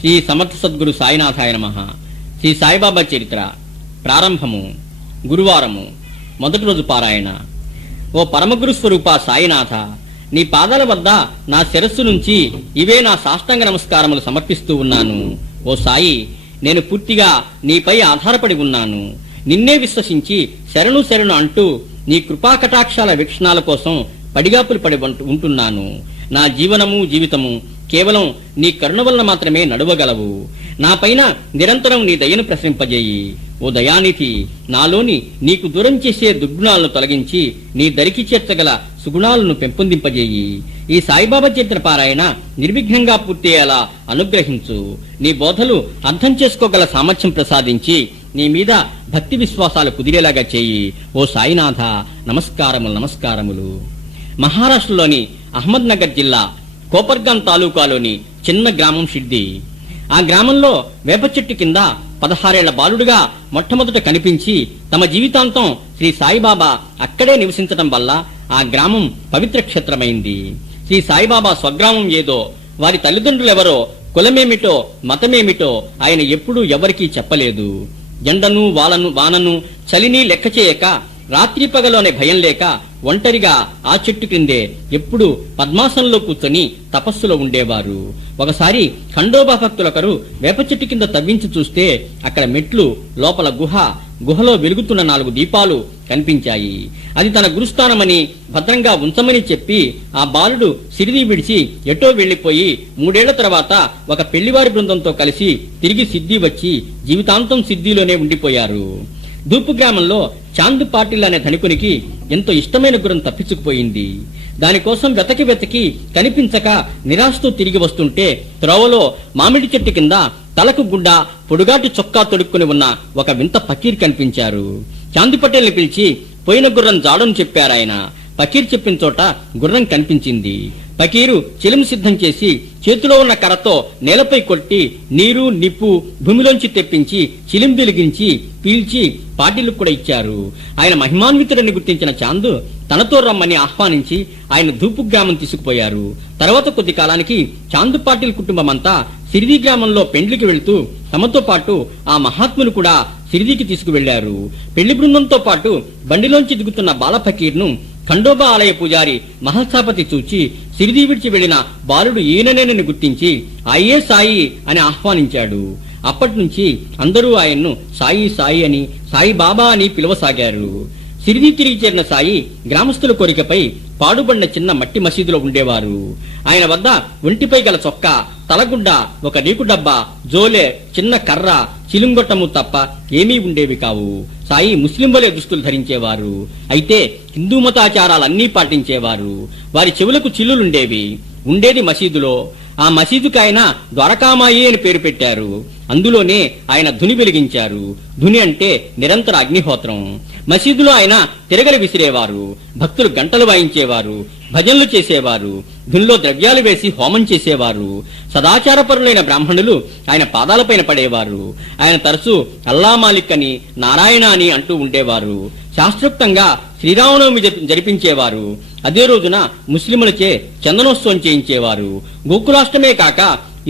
శ్రీ సమర్థ సద్గురు సాయినాథాయ నమః. శ్రీ సాయిబాబా చరిత్ర ప్రారంభము. గురువారము, మొదటి రోజు పారాయణ. ఓ పరమగురు స్వరూప సాయినాథ, నీ పాదాల వద్ద నా శిరస్సు నుంచి ఇవే నా సాష్టాంగ నమస్కారములు సమర్పిస్తూ ఉన్నాను. ఓ సాయి, నేను పూర్తిగా నీపై ఆధారపడి ఉన్నాను. నిన్నే విశ్వసించి శరణు శరణు అంటూ నీ కృపాకటాక్షాల వీక్షణాల కోసం పడిగాపులు పడి ఉంటున్నాను. నా జీవనము జీవితము కేవలం నీ కరుణ వలన మాత్రమే నడవగలవు. నా పైన నిరంతరం నీ దయను ప్రసరింపజేయి. ఓ దయానిధి, నాలోని నీకు దూరం చేసే దుర్గుణాలను తొలగించి నీ దరికి చేర్చగల సుగుణాలను పెంపొందింపజేయి. ఈ సాయిబాబా చరిత్ర పారాయణ నిర్విఘ్నంగా పూర్తయ్యేలా అనుగ్రహించు. నీ బోధలు అర్థం చేసుకోగల సామర్థ్యం ప్రసాదించి నీ మీద భక్తి విశ్వాసాలు కుదిరేలాగా చేయి. ఓ సాయినాథ, నమస్కారములు నమస్కారములు. మహారాష్ట్రలోని అహ్మద్ నగర్ జిల్లా కోపర్గాన్ తాలూకాలోని చిన్న గ్రామం షిర్ది. ఆ గ్రామంలో వేప చెట్టు కింద 16 ఏళ్ల బాలుడుగా మొట్టమొదట కనిపించి తమ జీవితాంతం శ్రీ సాయిబాబా అక్కడే నివసించటం వల్ల ఆ గ్రామం పవిత్ర క్షేత్రమైంది. శ్రీ సాయిబాబా స్వగ్రామం ఏదో, వారి తల్లిదండ్రులెవరో, కులమేమిటో, మతమేమిటో ఆయన ఎప్పుడూ ఎవరికీ చెప్పలేదు. ఎండను వానను చలిని లెక్క చేయక, రాత్రి పగలోనే భయం లేక ఒంటరిగా ఆ చెట్టు క్రిందే ఎప్పుడు పద్మాసనంలో కూర్చొని తపస్సులో ఉండేవారు. ఒకసారి ఖండోబా భక్తులొకరు వేప చెట్టు కింద తవ్వించి చూస్తే అక్కడ మెట్లు, లోపల గుహలో వెలుగుతున్న 4 దీపాలు కనిపించాయి. అది తన గురుస్థానమని భద్రంగా ఉంచమని చెప్పి ఆ బాలుడు సిరిది విడిచి ఎటో వెళ్లిపోయి 3 ఏళ్ల తర్వాత ఒక పెళ్లివారి బృందంతో కలిసి తిరిగి సిద్ధి వచ్చి జీవితాంతం సిద్ధిలోనే ఉండిపోయారు. దూపు గ్రామంలో చాంద్ పాటిల్ అనే ధనికునికి ఎంతో ఇష్టమైన గుర్రం తప్పించుకుపోయింది. దానికోసం వెతకి కనిపించక నిరాశతో తిరిగి వస్తుంటే త్రోవలో మామిడి చెట్టు కింద తలకు గుడ్డ, పొడుగాటి చొక్కా తొడుక్కుని ఉన్న ఒక వింత ఫకీర్ కనిపించారు. చాంద్ పటేల్ని పిలిచి పోయిన గుర్రం జాడను చెప్పారాయన. ఫకీర్ చెప్పిన చోట గుర్రం కనిపించింది. ఫకీరు చిలిమి సిద్ధం చేసి చేతిలో ఉన్న కర్రతో నేలపై కొట్టి నీరు నిప్పు భూమిలోంచి తెప్పించి చిలిం వెలిగించి పీల్చి పాటిల్కు కూడా ఇచ్చారు. ఆయన మహిమాన్వితుడని గుర్తించిన చాంద్ తనతో రమ్మని ఆహ్వానించి ఆయన దూపు గ్రామం తీసుకుపోయారు. తర్వాత కొద్ది కాలానికి చాంద్ పాటిల్ కుటుంబం అంతా సిరిది గ్రామంలో పెండ్లికి వెళ్తూ తమతో పాటు ఆ మహాత్మును కూడా సిరిదికి తీసుకువెళ్లారు. పెళ్లి బృందంతో పాటు బండిలోంచి దిగుతున్న బాల ఫకీర్ను ఖండోబా ఆలయ పూజారి మహల్సాపతి చూచి సిరిది విడిచి వెళ్లిన బాలుడు ఈయననేనని గుర్తించి అయ్యే సాయి అని ఆహ్వానించాడు. అప్పటి నుంచి అందరూ ఆయన్ను సాయి సాయి అని, సాయి బాబా అని పిలవసాగారు. సిరిది తిరిగి చేరిన సాయి గ్రామస్తుల కోరికపై పాడుబడిన చిన్న మట్టి మసీదులో ఉండేవారు. ఆయన వద్ద ఒంటిపై గల చొక్కా, తలగుడ్డ, ఒక రీకు డబ్బా, జోలే, చిన్న కర్ర, చిలుంగొట్టము తప్ప ఏమీ ఉండేవి కావు. సాయి ముస్లిం వలె దుస్తులు ధరించేవారు. అయితే హిందూ మతాచారాలన్నీ పాటించేవారు. వారి చెవులకు చిల్లులుండేవి. ఉండేది మసీదులో. ఆ మసీదుకి ఆయన ద్వారకామాయి అని పేరు పెట్టారు. అందులోనే ఆయన ధుని వెలిగించారు. ధుని అంటే నిరంతర అగ్నిహోత్రం. మసీదులో ఆయన తిరగలి విసిరేవారు. భక్తులు గంటలు వాయించేవారు, భజనలు చేసేవారు, ధునిలో ద్రవ్యాలు వేసి హోమం చేసేవారు. సదాచారపరులైన బ్రాహ్మణులు ఆయన పాదాలపైన పడేవారు. ఆయన తరచూ అల్లా మాలిక్ అని, నారాయణ అని అంటూ ఉండేవారు. శాస్త్రోక్తంగా శ్రీరామనవమి జరిపించేవారు. అదే రోజున ముస్లింలచే చందనోత్సవం చేయించేవారు. గోకులాష్టమే కాక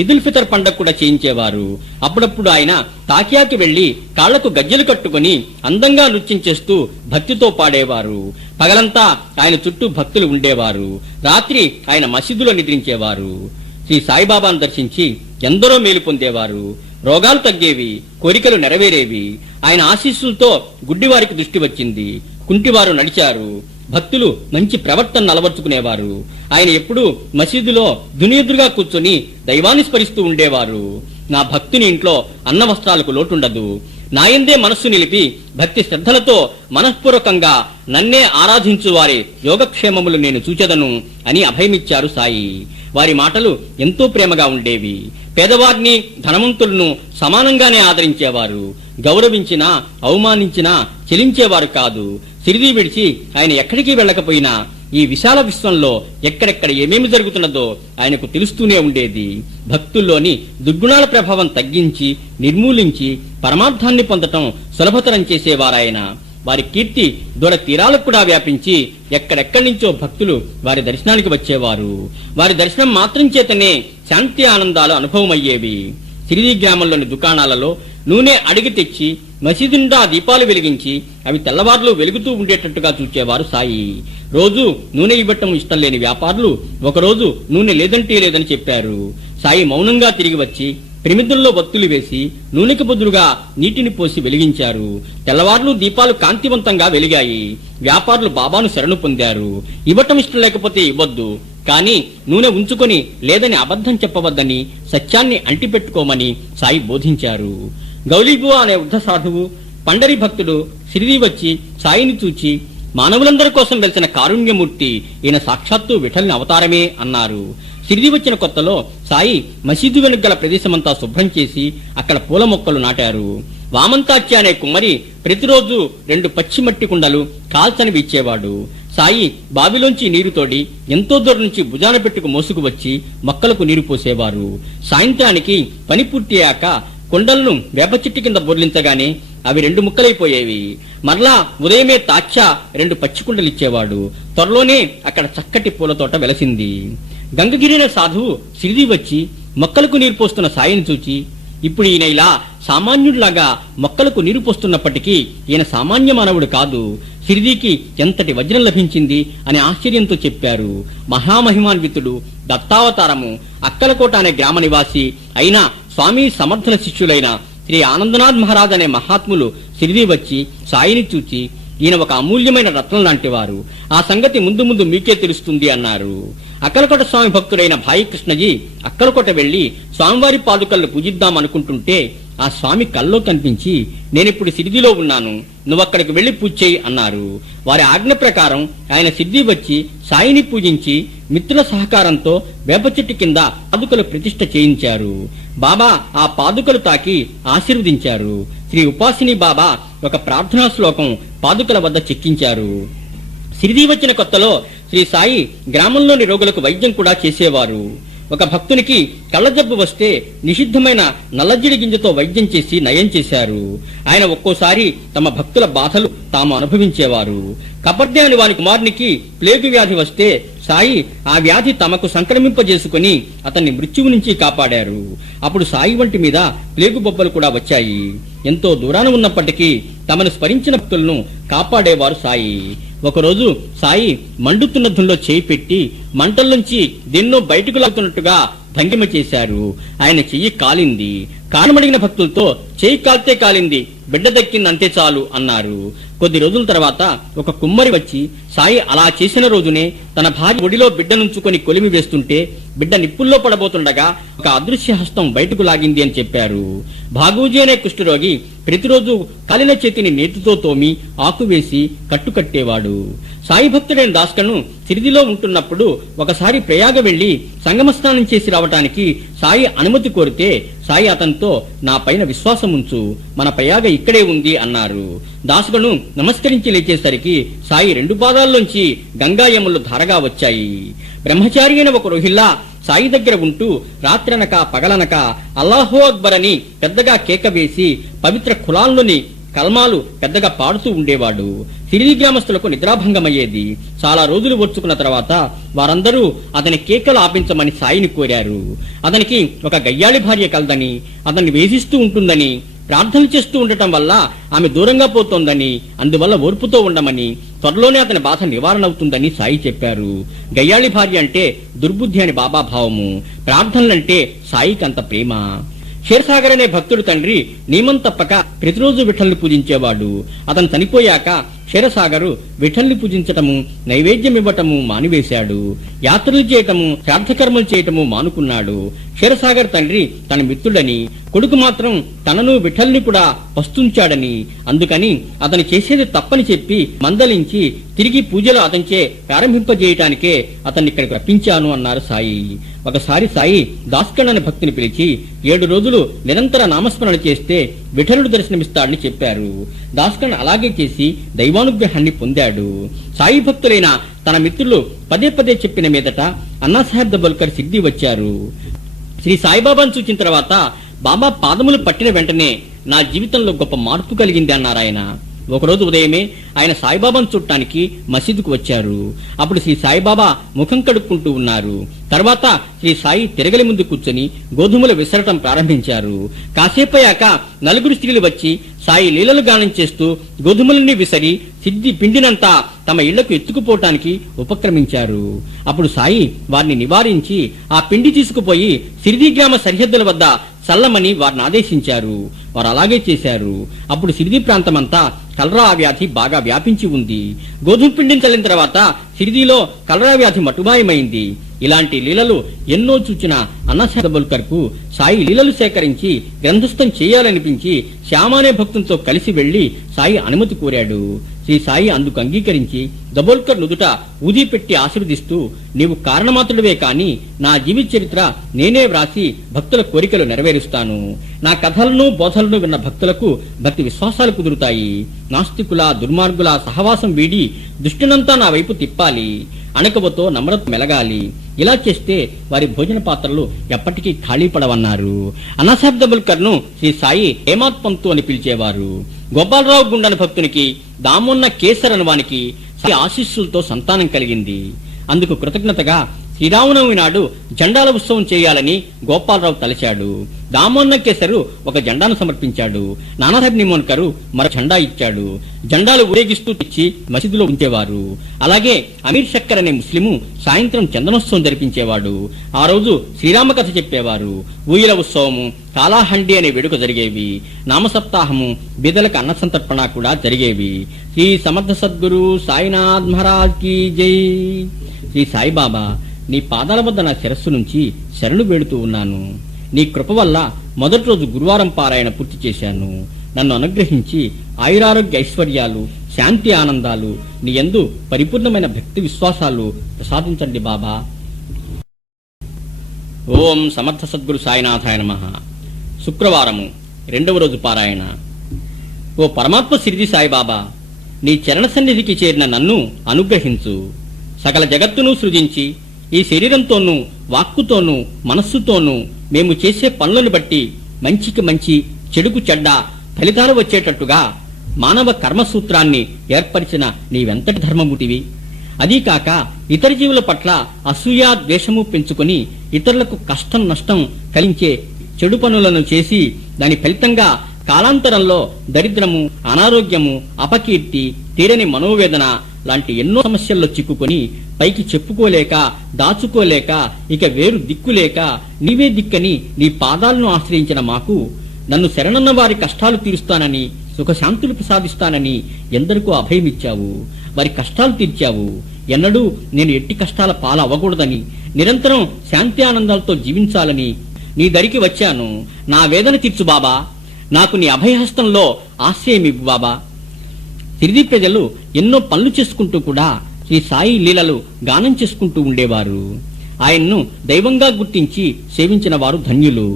ఈదుల్ ఫితర్ పండగ కూడా చేయించేవారు. అప్పుడప్పుడు ఆయన తాకియాకి వెళ్లి కాళ్లకు గజ్జెలు కట్టుకుని అందంగా నృత్యం చేస్తూ భక్తితో పాడేవారు. పగలంతా ఆయన చుట్టూ భక్తులు ఉండేవారు. రాత్రి ఆయన మసీదులో నిద్రించేవారు. శ్రీ సాయిబాబాను దర్శించి ఎందరో మేలు పొందేవారు. రోగాలు తగ్గేవి, కోరికలు నెరవేరేవి. ఆయన ఆశీస్సులతో గుడ్డివారికి దృష్టి వచ్చింది. కుంటివారు నడిచారు. భక్తులు మంచి ప్రవర్తన అలవర్చుకునేవారు. ఆయన ఎప్పుడూ మసీదులో ధుని ఎదురుగా కూర్చొని దైవాన్ని స్మరిస్తూ ఉండేవారు. నా భక్తుని ఇంట్లో అన్న వస్త్రాలకు లోటుండదు. నాయందే మనస్సు నిలిపి భక్తి శ్రద్ధలతో మనఃపూర్వకంగా నన్నే ఆరాధించు వారి యోగక్షేమములు నేను చూచెదను అని అభయమిచ్చారు సాయి. వారి మాటలు ఎంతో ప్రేమగా ఉండేవి. పేదవారిని, ధనవంతులను సమానంగానే ఆదరించేవారు. గౌరవించినా అవమానించినా చెలించేవారు కాదు. సిరిది విడిచి ఆయన ఎక్కడికి వెళ్ళకపోయినా ఈ విశాల విశ్వంలో ఎక్కడెక్కడ ఏమేమి జరుగుతున్నదో ఆయనకు తెలుస్తూనే ఉండేది. భక్తుల్లోని దుర్గుణాల ప్రభావం తగ్గించి నిర్మూలించి పరమార్థాన్ని పొందటం సులభతరం చేసేవారాయన. వారి కీర్తి దూర తీరాలకు కూడా వ్యాపించి ఎక్కడెక్కడి నుంచో భక్తులు వారి దర్శనానికి వచ్చేవారు. వారి దర్శనం మాత్రం చేతనే శాంతి ఆనందాలు అనుభవమయ్యేవి. సిరిడి గ్రామంలోని దుకాణాలలో నూనె అడిగి తెచ్చి మసీదు నిండా దీపాలు వెలిగించి అవి తెల్లవారులు వెలుగుతూ ఉండేటట్టుగా చూచేవారు సాయి. రోజు నూనె ఇవ్వటం ఇష్టం లేని వ్యాపారులు ఒకరోజు నూనె లేదంటే లేదని చెప్పారు. సాయి మౌనంగా తిరిగి వచ్చి ప్రమిదల్లో వత్తులు వేసి నూనెకి బదులుగా నీటిని పోసి వెలిగించారు. తెల్లవారులు దీపాలు కాంతివంతంగా వెలిగాయి. వ్యాపారులు బాబాను శరణు పొందారు. ఇవ్వటం ఇష్టం లేకపోతే ఇవ్వద్దు, కానీ నూనె ఉంచుకొని లేదని అబద్ధం చెప్పవద్దని, సత్యాన్ని అంటిపెట్టుకోమని సాయి బోధించారు. గౌలీబువా అనే వృద్ధ సాధువు పండరి భక్తుడు షిరిడీ వచ్చి సాయిని చూచి, మానవులందరి కోసం వెలిసిన కారుణ్యమూర్తి, ఈయన సాక్షాత్తు విఠల్ని అవతారమే అన్నారు. షిరిడీ వచ్చిన కొత్తలో సాయి మసీదు వెనుక గల ప్రదేశమంతా శుభ్రం చేసి అక్కడ పూల మొక్కలు నాటారు. వామంతాచ్య అనే కుమ్మరి ప్రతిరోజు 2 పచ్చి మట్టి కుండలు కాల్చనివి ఇచ్చేవాడు. సాయి బావిలోంచి నీరు తోడి ఎంతో దూరం నుంచి భుజాన పెట్టుకు మోసుకు వచ్చి మొక్కలకు నీరు పోసేవారు. సాయంత్రానికి పని పూర్తి అయ్యాక కుండలను వేప చెట్టు కింద బొర్లించగానే అవి 2 ముక్కలైపోయేవి. మరలా ఉదయమే తాచ్చా 2 పచ్చి కుండలు ఇచ్చేవాడు. త్వరలోనే అక్కడ చక్కటి పూల తోట వెలసింది. గంగగిరిన సాధువు షిరిడీ వచ్చి మొక్కలకు నీరు పోస్తున్న సాయిని చూచి, ఇప్పుడు ఈయన ఇలా సామాన్యుడిలాగా మొక్కలకు నీరు పోస్తున్నప్పటికీ ఈయన సామాన్య మానవుడు కాదు, షిరిడీకి ఎంతటి వజ్రం లభించింది అని ఆశ్చర్యంతో చెప్పారు. మహామహిమాన్వితుడు, దత్తావతారము, అక్కలకోట అనే గ్రామ నివాసి అయిన స్వామి సమర్థుల శిష్యులైన శ్రీ ఆనందనాథ్ మహారాజ్ అనే మహాత్ములు షిరిడీ వచ్చి సాయిని చూచి, ఈయన ఒక అమూల్యమైన రత్నం లాంటివారు, ఆ సంగతి ముందు ముందు మీకే తెలుస్తుంది అన్నారు. అక్కలకోట స్వామి భక్తుడైన భాయి కృష్ణజీ అక్కలకోట వెళ్లి స్వామివారి పాదుకలను పూజిద్దాం అనుకుంటుంటే ఆ స్వామి కల్లో కనిపించి, నేనిప్పుడు షిరిడీలో ఉన్నాను, నువ్వక్కడికి వెళ్లి పూజ చేయి అన్నారు. వారి ఆజ్ఞ ప్రకారం ఆయన షిరిడీ వచ్చి సాయిని పూజించి మిత్రుల సహకారంతో వేప చెట్టు కింద పాదుకలు ప్రతిష్ఠ చేయించారు. బాబా ఆ పాదుకలు తాకి ఆశీర్వదించారు. శ్రీ ఉపాసిని బాబా ఒక ప్రార్థనా శ్లోకం పాదుకల వద్ద చెక్కించారు. షిరిడీ వచ్చిన కొత్తలో శ్రీ సాయి గ్రామంలోని రోగులకు వైద్యం కూడా చేసేవారు. ఒక భక్తునికి కళ్ళజబ్బు వస్తే నిషిద్ధమైన నల్లజిడి గింజతో వైద్యం చేసి నయం చేశారు. ఆయన ఒక్కోసారి తమ భక్తుల బాధలు తాము అనుభవించేవారు. కబర్దే అని వారి కుమారునికి ప్లేగు వ్యాధి వస్తే సాయి ఆ వ్యాధి తమకు సంక్రమింపజేసుకుని అతన్ని మృత్యువు నుంచి కాపాడారు. అప్పుడు సాయి వంటి మీద ప్లేగు బొబ్బలు కూడా వచ్చాయి. ఎంతో దూరాన ఉన్నప్పటికీ తమను స్మరించిన భక్తులను కాపాడేవారు సాయి. ఒకరోజు సాయి మండుతున్న ధుల్లో చేయి పెట్టి మంటల్లోంచి దేన్నో బయటకు లాగుతున్నట్టుగా భంగిమ చేశారు. ఆయన చెయ్యి కాలింది. కారణమడిగిన భక్తులతో చేయి కాల్తే కాలింది, బిడ్డ దక్కింది అంతే చాలు అన్నారు. కొద్ది రోజుల తర్వాత ఒక కుమ్మరి వచ్చి సాయి అలా చేసిన రోజునే తన భార్య ఒడిలో బిడ్డనుంచుకొని కొలిమి వేస్తుంటే బిడ్డ నిప్పుల్లో పడబోతుండగా ఒక అదృశ్య హస్తం బయటకు లాగింది అని చెప్పారు. భాగూజీ అనే కుష్ఠరోగి ప్రతిరోజు కాలిన చేతిని నేతితో తోమి ఆకు వేసి కట్టుకట్టేవాడు. సాయి భక్తుడైన దాస్కను షిరిడీలో ఉంటున్నప్పుడు ఒకసారి ప్రయాగ వెళ్లి సంగమ స్నానం చేసి రావటానికి సాయి అనుమతి కోరితే సాయి అతనితో, నా పైన విశ్వాసం ఉంచు, మన ప్రయాగ ఇక్కడే ఉంది అన్నారు. దాసుగను నమస్కరించి లేచేసరికి సాయి 2 పాదాల్లోంచి గంగాయములు ధారగా వచ్చాయి. బ్రహ్మచారి అయిన ఒక రోహిల్లా సాయి దగ్గర ఉంటూ రాత్రనక పగలనక అల్లాహో అక్బర్ అని పెద్దగా కేక వేసి పవిత్ర ఖురాన్లోని కల్మాలు పెద్దగా పాడుతూ ఉండేవాడు. షిరిడీ గ్రామస్తులకు నిద్రాభంగమయ్యేది. చాలా రోజులు ఓర్చుకున్న తర్వాత వారందరూ అతని కేకలు ఆపించమని సాయిని కోరారు. అతనికి ఒక గయ్యాళి భార్య కలదని, అతన్ని వేధిస్తూ ఉంటుందని, ప్రార్థనలు చేస్తూ ఉండటం వల్ల ఆమె దూరంగా పోతోందని, అందువల్ల ఓర్పుతో ఉండమని, త్వరలోనే అతని బాధ నివారణ అవుతుందని సాయి చెప్పారు. గయ్యాళి భార్య అంటే దుర్బుద్ధి అని బాబా భావము. ప్రార్థనలంటే సాయికి అంత ప్రేమ. క్షీరసాగర్ అనే భక్తుడు తండ్రి నియమం తప్పక ప్రతిరోజు విఠల్ని పూజించేవాడు. అతను చనిపోయాక క్షీరసాగరు విఠల్ని పూజించటము, నైవేద్యం ఇవ్వటము మానివేశాడు. యాత్రలు చేయటము, శ్రాద్ధకర్మలు చేయటము మానుకున్నాడు. క్షీరసాగర్ తండ్రి తన మిత్రుడని, కొడుకు మాత్రం తనను విఠల్ని కూడా వస్తుంచాడని, అందుకని అతను చేసేది తప్పని చెప్పి మందలించి తిరిగి పూజలు అతనిచే ప్రారంభింపజేయటానికే అతన్ని ఇక్కడికి రప్పించాను అన్నారు సాయి. ఒకసారి సాయి దాస్కన్ అనే భక్తిని పిలిచి 7 రోజులు నిరంతర నామస్మరణ చేస్తే విఠలుడు దర్శనమిస్తాడని చెప్పారు. దాస్కన్ అలాగే చేసి దైవానుగ్రహాన్ని పొందాడు. సాయి భక్తులైన తన మిత్రులు పదే పదే చెప్పిన మీదట అన్నాసాహెబ్ దబోల్కర్ షిరిడీ వచ్చారు. శ్రీ సాయిబాబాను చూచిన తర్వాత బాబా పాదములు పట్టిన వెంటనే నా జీవితంలో గొప్ప మార్పు కలిగింది అన్నారాయన. ఒకరోజు ఉదయమే ఆయన సాయిబాబాను చూడటానికి మసీదుకు వచ్చారు. అప్పుడు శ్రీ సాయిబాబా ముఖం కడుక్కుంటూ ఉన్నారు. తర్వాత శ్రీ సాయి తిరగలి ముందు కూర్చొని గోధుమలు విసరటం ప్రారంభించారు. కాసేపయ్యాక నలుగురు స్త్రీలు వచ్చి సాయి లీలలు గానం చేస్తూ గోధుమలన్నీ విసరి సిద్ధి పిండినంతా తమ ఇళ్లకు ఎత్తుకుపోవటానికి ఉపక్రమించారు. అప్పుడు సాయి వారిని నివారించి ఆ పిండి తీసుకుపోయి సిరిది గ్రామ సరిహద్దుల వద్ద చల్లమని వారిని ఆదేశించారు. వారు అలాగే చేశారు. అప్పుడు సిరిది ప్రాంతమంతా కలరా వ్యాధి బాగా వ్యాపించి ఉంది. గోధుమ పిండిని చల్లిన తర్వాత సిరిదిలో కలరా వ్యాధి మటుమాయమైంది. ఇలాంటి లీలలు ఎన్నో చూచిన అన్నసాదబోల్కర్ కు సాయి లీలలు సేకరించి గ్రంథస్థం చేయాలనిపించి శ్యామానే భక్తులతో కలిసి వెళ్లి సాయి అనుమతి కోరాడు. శ్రీ సాయి అందుకు అంగీకరించి దబోల్కర్ నుదుట ఊది పెట్టి ఆశీర్వదిస్తూ, నీవు కారణమాత్రుడివే కాని నా జీవిత చరిత్ర నేనే వ్రాసి భక్తుల కోరికలు నెరవేరుస్తాను. నా కథలను బోధలను విన్న భక్తులకు భక్తి విశ్వాసాలు కుదురుతాయి. నాస్తికుల దుర్మార్గుల సహవాసం వీడి దృష్టినంతా నా వైపు తిప్పాలి. అణకవతో నమ్రత మెలగాలి. ఇలా చేస్తే వారి భోజన పాత్రలు ఎప్పటికీ ఖాళీ పడవన్నారు. అన్నసాబ్ దబోల్కర్ ను శ్రీ సాయి హేమాత్ పంతు అని పిలిచేవారు. గోపాలరావు గుండన భక్తునికి దామొన్న కేసర్ అనువానికి సాయి ఆశీస్సులతో సంతానం కలిగింది. అందుకు కృతజ్ఞతగా శ్రీరామనవమి నాడు జెండాల ఉత్సవం చేయాలని గోపాలరావు తలచాడు. దామోన్న కేసరు ఒక జెండాను సమర్పించాడు. నానాసాహెబ్ నిమోన్కరు మరో జెండా ఇచ్చాడు. జెండాలు ఊరేగిస్తూ తెచ్చి మసీదులో ఉంచేవారు. అలాగే అమీర్ షక్కర్ అనే ముస్లిము సాయంత్రం చందనోత్సవం జరిపించేవాడు. ఆ రోజు శ్రీరామ కథ చెప్పేవారు. ఊయల ఉత్సవము, కాలాహండి అనే వేడుక జరిగేవి. నామసప్తాహము, బీదలకు అన్న సంతర్పణ కూడా జరిగేవి. శ్రీ సమర్థ సద్గురు సాయినాథ్ మహారాజ్ కీ జై. శ్రీ సాయిబాబా, నీ పాదాల వద్ద నా శిరస్సు నుంచి శరణు వేడుతూ ఉన్నాను. నీ కృప వల్ల మొదటి రోజు గురువారం పారాయణ పూర్తి చేశాను. నన్ను అనుగ్రహించి ఆయురారోగ్య ఐశ్వర్యాలు, శాంతి ఆనందాలు, నీ యందు పరిపూర్ణమైన భక్తి విశ్వాసాలు ప్రసాదించండి బాబా. ఓం సమర్థ సద్గురు సాయినాథాయ నమః. శుక్రవారము, 2వ రోజు పారాయణ. ఓ పరమాత్మ సిరిది సాయిబాబా, నీ చరణ సన్నిధికి చేరిన నన్ను అనుగ్రహించు. సకల జగత్తును సృజించి ఈ శరీరంతోనూ, వాక్కుతోనూ, మనస్సుతోనూ మేము చేసే పనులను బట్టి మంచికి మంచి, చెడుకు చెడ్డ ఫలితాలు వచ్చేటట్టుగా మానవ కర్మసూత్రాన్ని ఏర్పరిచిన నీవెంతటి ధర్మమూటివి. అదీకాక ఇతర జీవుల పట్ల అసూయ ద్వేషము పెంచుకొని ఇతరులకు కష్టం నష్టం కలించే చెడు పనులను చేసి దాని ఫలితంగా కాలాంతరంలో దరిద్రము, అనారోగ్యము, అపకీర్తి, తీరని మనోవేదన లాంటి ఎన్నో సమస్యల్లో చిక్కుకొని పైకి చెప్పుకోలేక, దాచుకోలేక, ఇక వేరు దిక్కులేక నీవే దిక్కని నీ పాదాలను ఆశ్రయించిన మాకు నన్ను శరణన్న వారి కష్టాలు తీరుస్తానని, సుఖశాంతులు ప్రసాదిస్తానని ఎందరికో అభయమిచ్చావు. వారి కష్టాలు తీర్చావు. ఎన్నడూ నేను ఎట్టి కష్టాల పాల అవ్వకూడదని, నిరంతరం శాంతి ఆనందాలతో జీవించాలని నీ దరికి వచ్చాను. నా వేదన తీర్చు బాబా. నాకు నీ అభయహస్తంలో ఆశ్రయమివ్వు బాబా. సిరిది ప్రజలు ఎన్నో పనులు చేసుకుంటూ కూడా శ్రీ సాయి లీలలు గానం చేసుకుంటూ ఉండేవారు. ఆయన్ను దైవంగా గుర్తించి సేవించిన వారు ధన్యులు.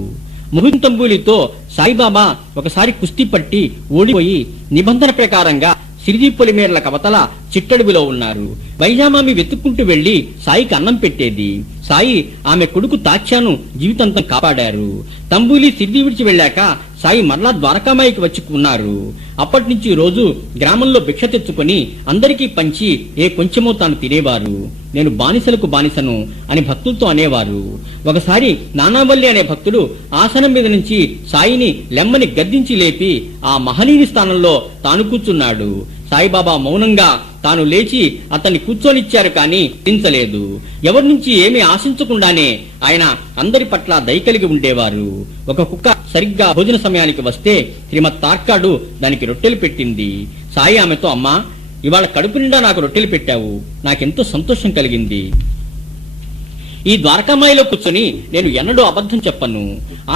ముహుంతంబూలితో సాయిబాబా ఒకసారి కుస్తీ పట్టి ఓడిపోయి నిబంధన ప్రకారంగా సిరిది పొలిమేరల కవతల చిట్టడుగులో ఉన్నారు. వైజామామి వెతుక్కుంటూ వెళ్లి సాయికి అన్నం పెట్టేది. సాయి ఆమె కొడుకు తాచ్యాను జీవితాంతం కాపాడారు. తంబూలి సిరిది విడిచి వెళ్లాక సాయి మరలా ద్వారకామాయికి వచ్చి ఉన్నారు. అప్పటి నుంచి రోజు గ్రామంలో భిక్ష తెచ్చుకొని అందరికీ పంచి ఏ కొంచెమో తాను తినేవారు. నేను బానిసలకు బానిసను అని భక్తులతో అనేవారు. ఒకసారి నానావల్లి అనే భక్తుడు ఆసనం మీద నుంచి సాయిని లెమ్మని గద్దించి లేపి ఆ మహనీయుని స్థానంలో తాను కూర్చున్నాడు. సాయిబాబా మౌనంగా తాను లేచి అతన్ని కూర్చొనిచ్చారు కాని దించలేదు. ఎవరి నుంచి ఏమీ ఆశించకుండానే ఆయన అందరి పట్ల దయ కలిగి ఉండేవారు. ఒక కుక్క సరిగ్గా భోజన సమయానికి వస్తే శ్రీమత్ తార్కాడు దానికి రొట్టెలు పెట్టింది. సాయి ఆమెతో, అమ్మా, ఇవాళ కడుపు నిండా నాకు రొట్టెలు పెట్టావు. నాకెంతో సంతోషం కలిగింది. ఈ ద్వారకామాయిలో కూర్చొని నేను ఎన్నడూ అబద్ధం చెప్పను.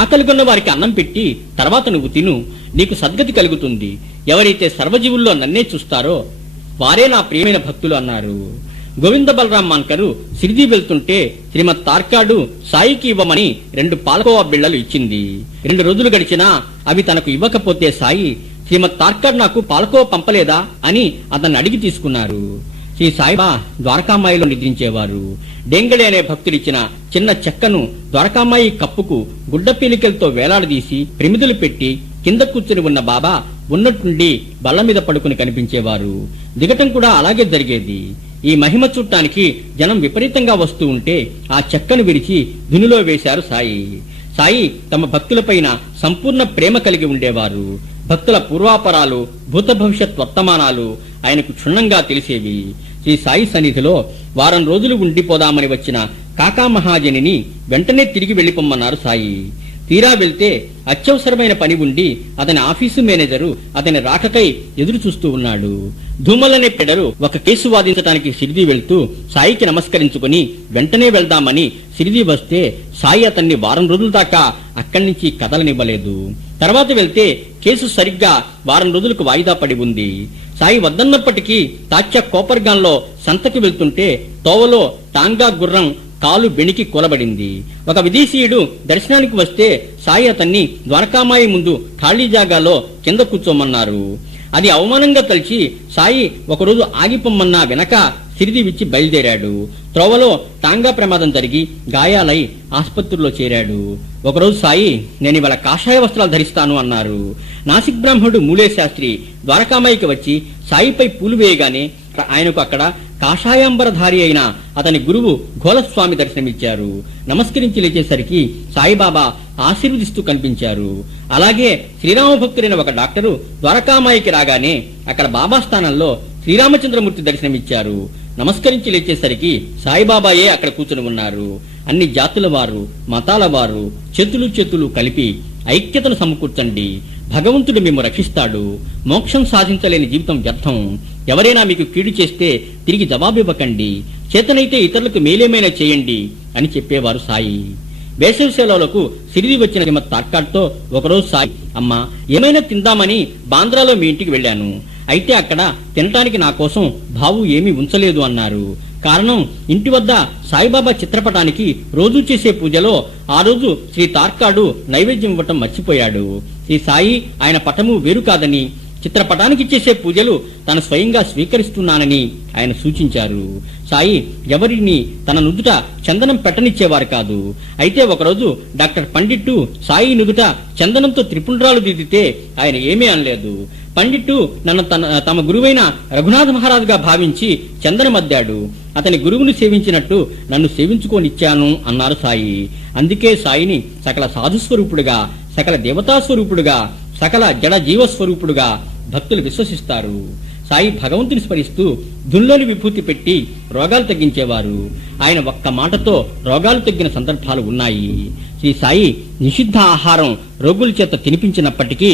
ఆకలిగొన్న వారికి అన్నం పెట్టి తర్వాత నువ్వు తిను. నీకు సద్గతి కలుగుతుంది. ఎవరైతే సర్వజీవుల్లో నన్నే చూస్తారో వారే నా ప్రియమైన భక్తులు అన్నారు. గోవింద బలరాం మాన్కరు సిరిది వెళ్తుంటే శ్రీమత్ తార్కాడు సాయికి ఇవ్వమని 2 పాలకోవా బిళ్లలు ఇచ్చింది. 2 రోజులు గడిచినా అవి తనకు ఇవ్వకపోతే సాయి, శ్రీమత్ తార్కాడు నాకు పాలకోవ పంపలేదా అని అతన్ని అడిగి తీసుకున్నారు. శ్రీ సాయిబా ద్వారకామాయిలో నిద్రించేవారు. డెంగళి అనే భక్తుడిచ్చిన చిన్న చెక్కను ద్వారకామాయి కప్పుకు గుడ్డ పీలికలతో వేలాడదీసి ప్రమిదలు పెట్టి కింద కూర్చుని ఉన్న బాబా ఉన్నట్టుండి బల్ల మీద పడుకుని కనిపించేవారు. దిగటం కూడా అలాగే జరిగేది. ఈ మహిమ చూడటానికి జనం విపరీతంగా వస్తూ ఉంటే ఆ చెక్కను విరిచి ధునిలో వేశారు సాయి. సాయి తమ భక్తులపైన సంపూర్ణ ప్రేమ కలిగి ఉండేవారు. భక్తుల పూర్వాపరాలు, భూత భవిష్యత్ వర్తమానాలు ఆయనకు క్షుణ్ణంగా తెలిసేవి. శ్రీ సాయి సన్నిధిలో వారం రోజులు ఉండిపోదామని వచ్చిన కాకా మహాజనిని వెంటనే తిరిగి వెళ్లిపోమ్మన్నారు సాయి. తీరా వెళ్తే అత్యవసరమైన పని ఉండి అతని ఆఫీసు మేనేజరు అతని రాకకై ఎదురు చూస్తూ ఉన్నాడు. ధూమలనే పెడరు ఒక కేసు వాదించడానికి షిరిడీ వెళ్తూ సాయికి నమస్కరించుకుని వెంటనే వెళ్దామని షిరిడీ వస్తే సాయి అతన్ని వారం రోజుల దాకా అక్కడి నుంచి కదలనివ్వలేదు. తర్వాత వెళ్తే కేసు సరిగ్గా వారం రోజులకు వాయిదా పడి ఉంది. సాయి వద్దన్నప్పటికీ తాత్య కోపర్గాన్లో సంతకి వెళ్తుంటే తోవలో టాంగా గుర్రం కాలు బెణికి కూలబడింది. ఒక విదేశీయుడు దర్శనానికి వస్తే సాయి అతన్ని ద్వారకామాయి ముందు ఖాళీ జాగాలో కింద కూర్చోమన్నారు. అది అవమానంగా తలిచి సాయి ఒకరోజు ఆగిపోమ్మన్నా వెనక సిరిది విచ్చి బయలుదేరాడు. త్రోవలో టాంగా ప్రమాదం జరిగి గాయాలై ఆసుపత్రిలో చేరాడు. ఒకరోజు సాయి, నేను ఇవాళ కాషాయ వస్త్రాలు ధరిస్తాను అన్నారు. నాసిక్ బ్రాహ్మణుడు మూలే శాస్త్రి ద్వారకామాయికి వచ్చి సాయిపై పూలు వేయగానే ఆయనకు అక్కడ కాషాయాంబరధారి అయిన అతని గురువు ఘోలస్వామి దర్శనమిచ్చారు. నమస్కరించి లేచేసరికి సాయిబాబా ఆశీర్వదిస్తూ కనిపించారు. అలాగే శ్రీరామ భక్తుడైన ఒక డాక్టరు ద్వారకామాయికి రాగానే అక్కడ బాబా స్థానంలో శ్రీరామచంద్రమూర్తి దర్శనమిచ్చారు. నమస్కరించి లేచేసరికి సాయిబాబాయే అక్కడ కూర్చుని ఉన్నారు. అన్ని జాతుల వారు, మతాల వారు చేతులు కలిపి ఐక్యతను సమకూర్చండి. భగవంతుడు మేము రక్షిస్తాడు. మోక్షం సాధించలేని జీవితం వ్యర్థం. ఎవరైనా మీకు కీడు చేస్తే తిరిగి జవాబివ్వకండి. చేతనైతే ఇతరులకు మేలేమైనా చేయండి అని చెప్పేవారు సాయి. వేసవి సెలవులకు సిరిది వచ్చిన శ్రీమద్ తార్కాడ్తో ఒకరోజు సాయి, అమ్మా ఏమైనా తిందామని బాంద్రాలో మీ ఇంటికి వెళ్ళాను. అయితే అక్కడ తినటానికి నా కోసం బావు ఏమీ ఉంచలేదు అన్నారు. కారణం, ఇంటి వద్ద సాయిబాబా చిత్రపటానికి రోజు చేసే పూజలో ఆ రోజు శ్రీ తార్కాడు నైవేద్యం ఇవ్వటం మర్చిపోయాడు. శ్రీ సాయి ఆయన పటము వేరు కాదని, చిత్రపటానికి చేసే పూజలు తను స్వయంగా స్వీకరిస్తున్నానని ఆయన సూచించారు. సాయి ఎవరిని తన నుదుట చందనం పెట్టనిచ్చేవారు కాదు. అయితే ఒకరోజు డాక్టర్ పండిట్టు సాయి నుదుట చందనంతో త్రిపుండ్రాలు దిద్దితే ఆయన ఏమీ అనలేదు. పండిట్టు నన్ను తమ గురువైన రఘునాథ మహారాజుగా భావించి చందనమద్దాడు. అతని గురువును సేవించినట్టు నన్ను సేవించుకోనిచ్చాను అన్నారు సాయి. అందుకే సాయిని సకల సాధుస్వరూపుడుగా, సకల దేవతాస్వరూపుడుగా, సకల జడ జీవస్వరూపుడుగా భక్తులు విశ్వసిస్తారు. సాయి భగవంతుని స్మరిస్తూ ధునిలోని విభూతి పెట్టి రోగాలు తగ్గించేవారు. ఆయన ఒక్క మాటతో రోగాలు తగ్గిన సందర్భాలు ఉన్నాయి. శ్రీ సాయి నిషిద్ధ ఆహారం రోగుల చేత తినిపించినప్పటికీ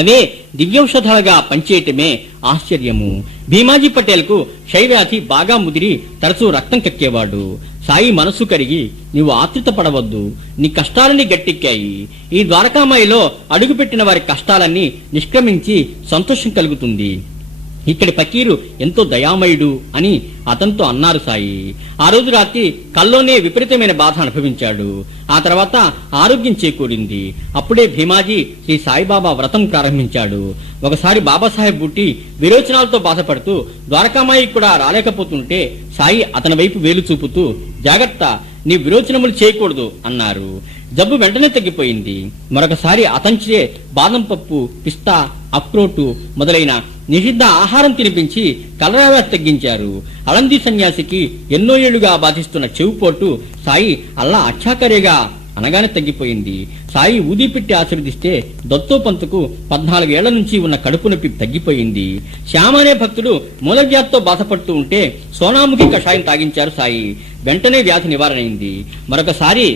అవే దివ్యౌషధాలుగా పనిచేయటమే ఆశ్చర్యము. భీమాజీ పటేల్ కు క్షయవ్యాధి బాగా ముదిరి తరచూ రక్తం కక్కేవాడు. సాయి మనసు కరిగి, నీవు ఆతృత పడవద్దు, నీ కష్టాలన్నీ గట్టెక్కాయి. ఈ ద్వారకామాయిలో అడుగుపెట్టిన వారి కష్టాలన్నీ నిష్క్రమించి సంతోషం కలుగుతుంది. ఇక్కడి ఫకీరు ఎంతో దయామయుడు అని అతనితో అన్నారు సాయి. ఆ రోజు రాత్రి కల్లోనే విపరీతమైన బాధ అనుభవించాడు. ఆ తర్వాత ఆరోగ్యం చేకూరింది. అప్పుడే భీమాజీ శ్రీ సాయిబాబా వ్రతం ప్రారంభించాడు. ఒకసారి బాబాసాహెబ్ బుట్టి విరోచనాలతో బాధపడుతూ ద్వారకామాయి కూడా రాలేకపోతుంటే సాయి అతని వైపు వేలు చూపుతూ, జాగ్రత్త, నీ విరోచనములు చేయకూడదు అన్నారు. జబ్బు వెంటనే తగ్గిపోయింది. మరొకసారి అతంచే బాదం పప్పు, పిస్తా, అక్రోటు మొదలైన నిషిద్ధ ఆహారం తినిపించి కలరావ్యాధి తగ్గించారు. అలందీ సన్యాసికి ఎన్నో ఏళ్లుగా బాధిస్తున్న చెవుపోటు సాయి అల్లా అచ్చాకరేగా అనగానే తగ్గిపోయింది. సాయి ఊది పెట్టి ఆశీర్వదిస్తే దత్తోపంతుకు 14 ఏళ్ల నుంచి ఉన్న కడుపు నొప్పి తగ్గిపోయింది. శ్యామ అనే భక్తుడు మూలవ్యాధితో బాధపడుతూ ఉంటే సోనాముఖి కషాయం తాగించారు సాయి. వెంటనే వ్యాధి నివారణ అయింది. మరొకసారి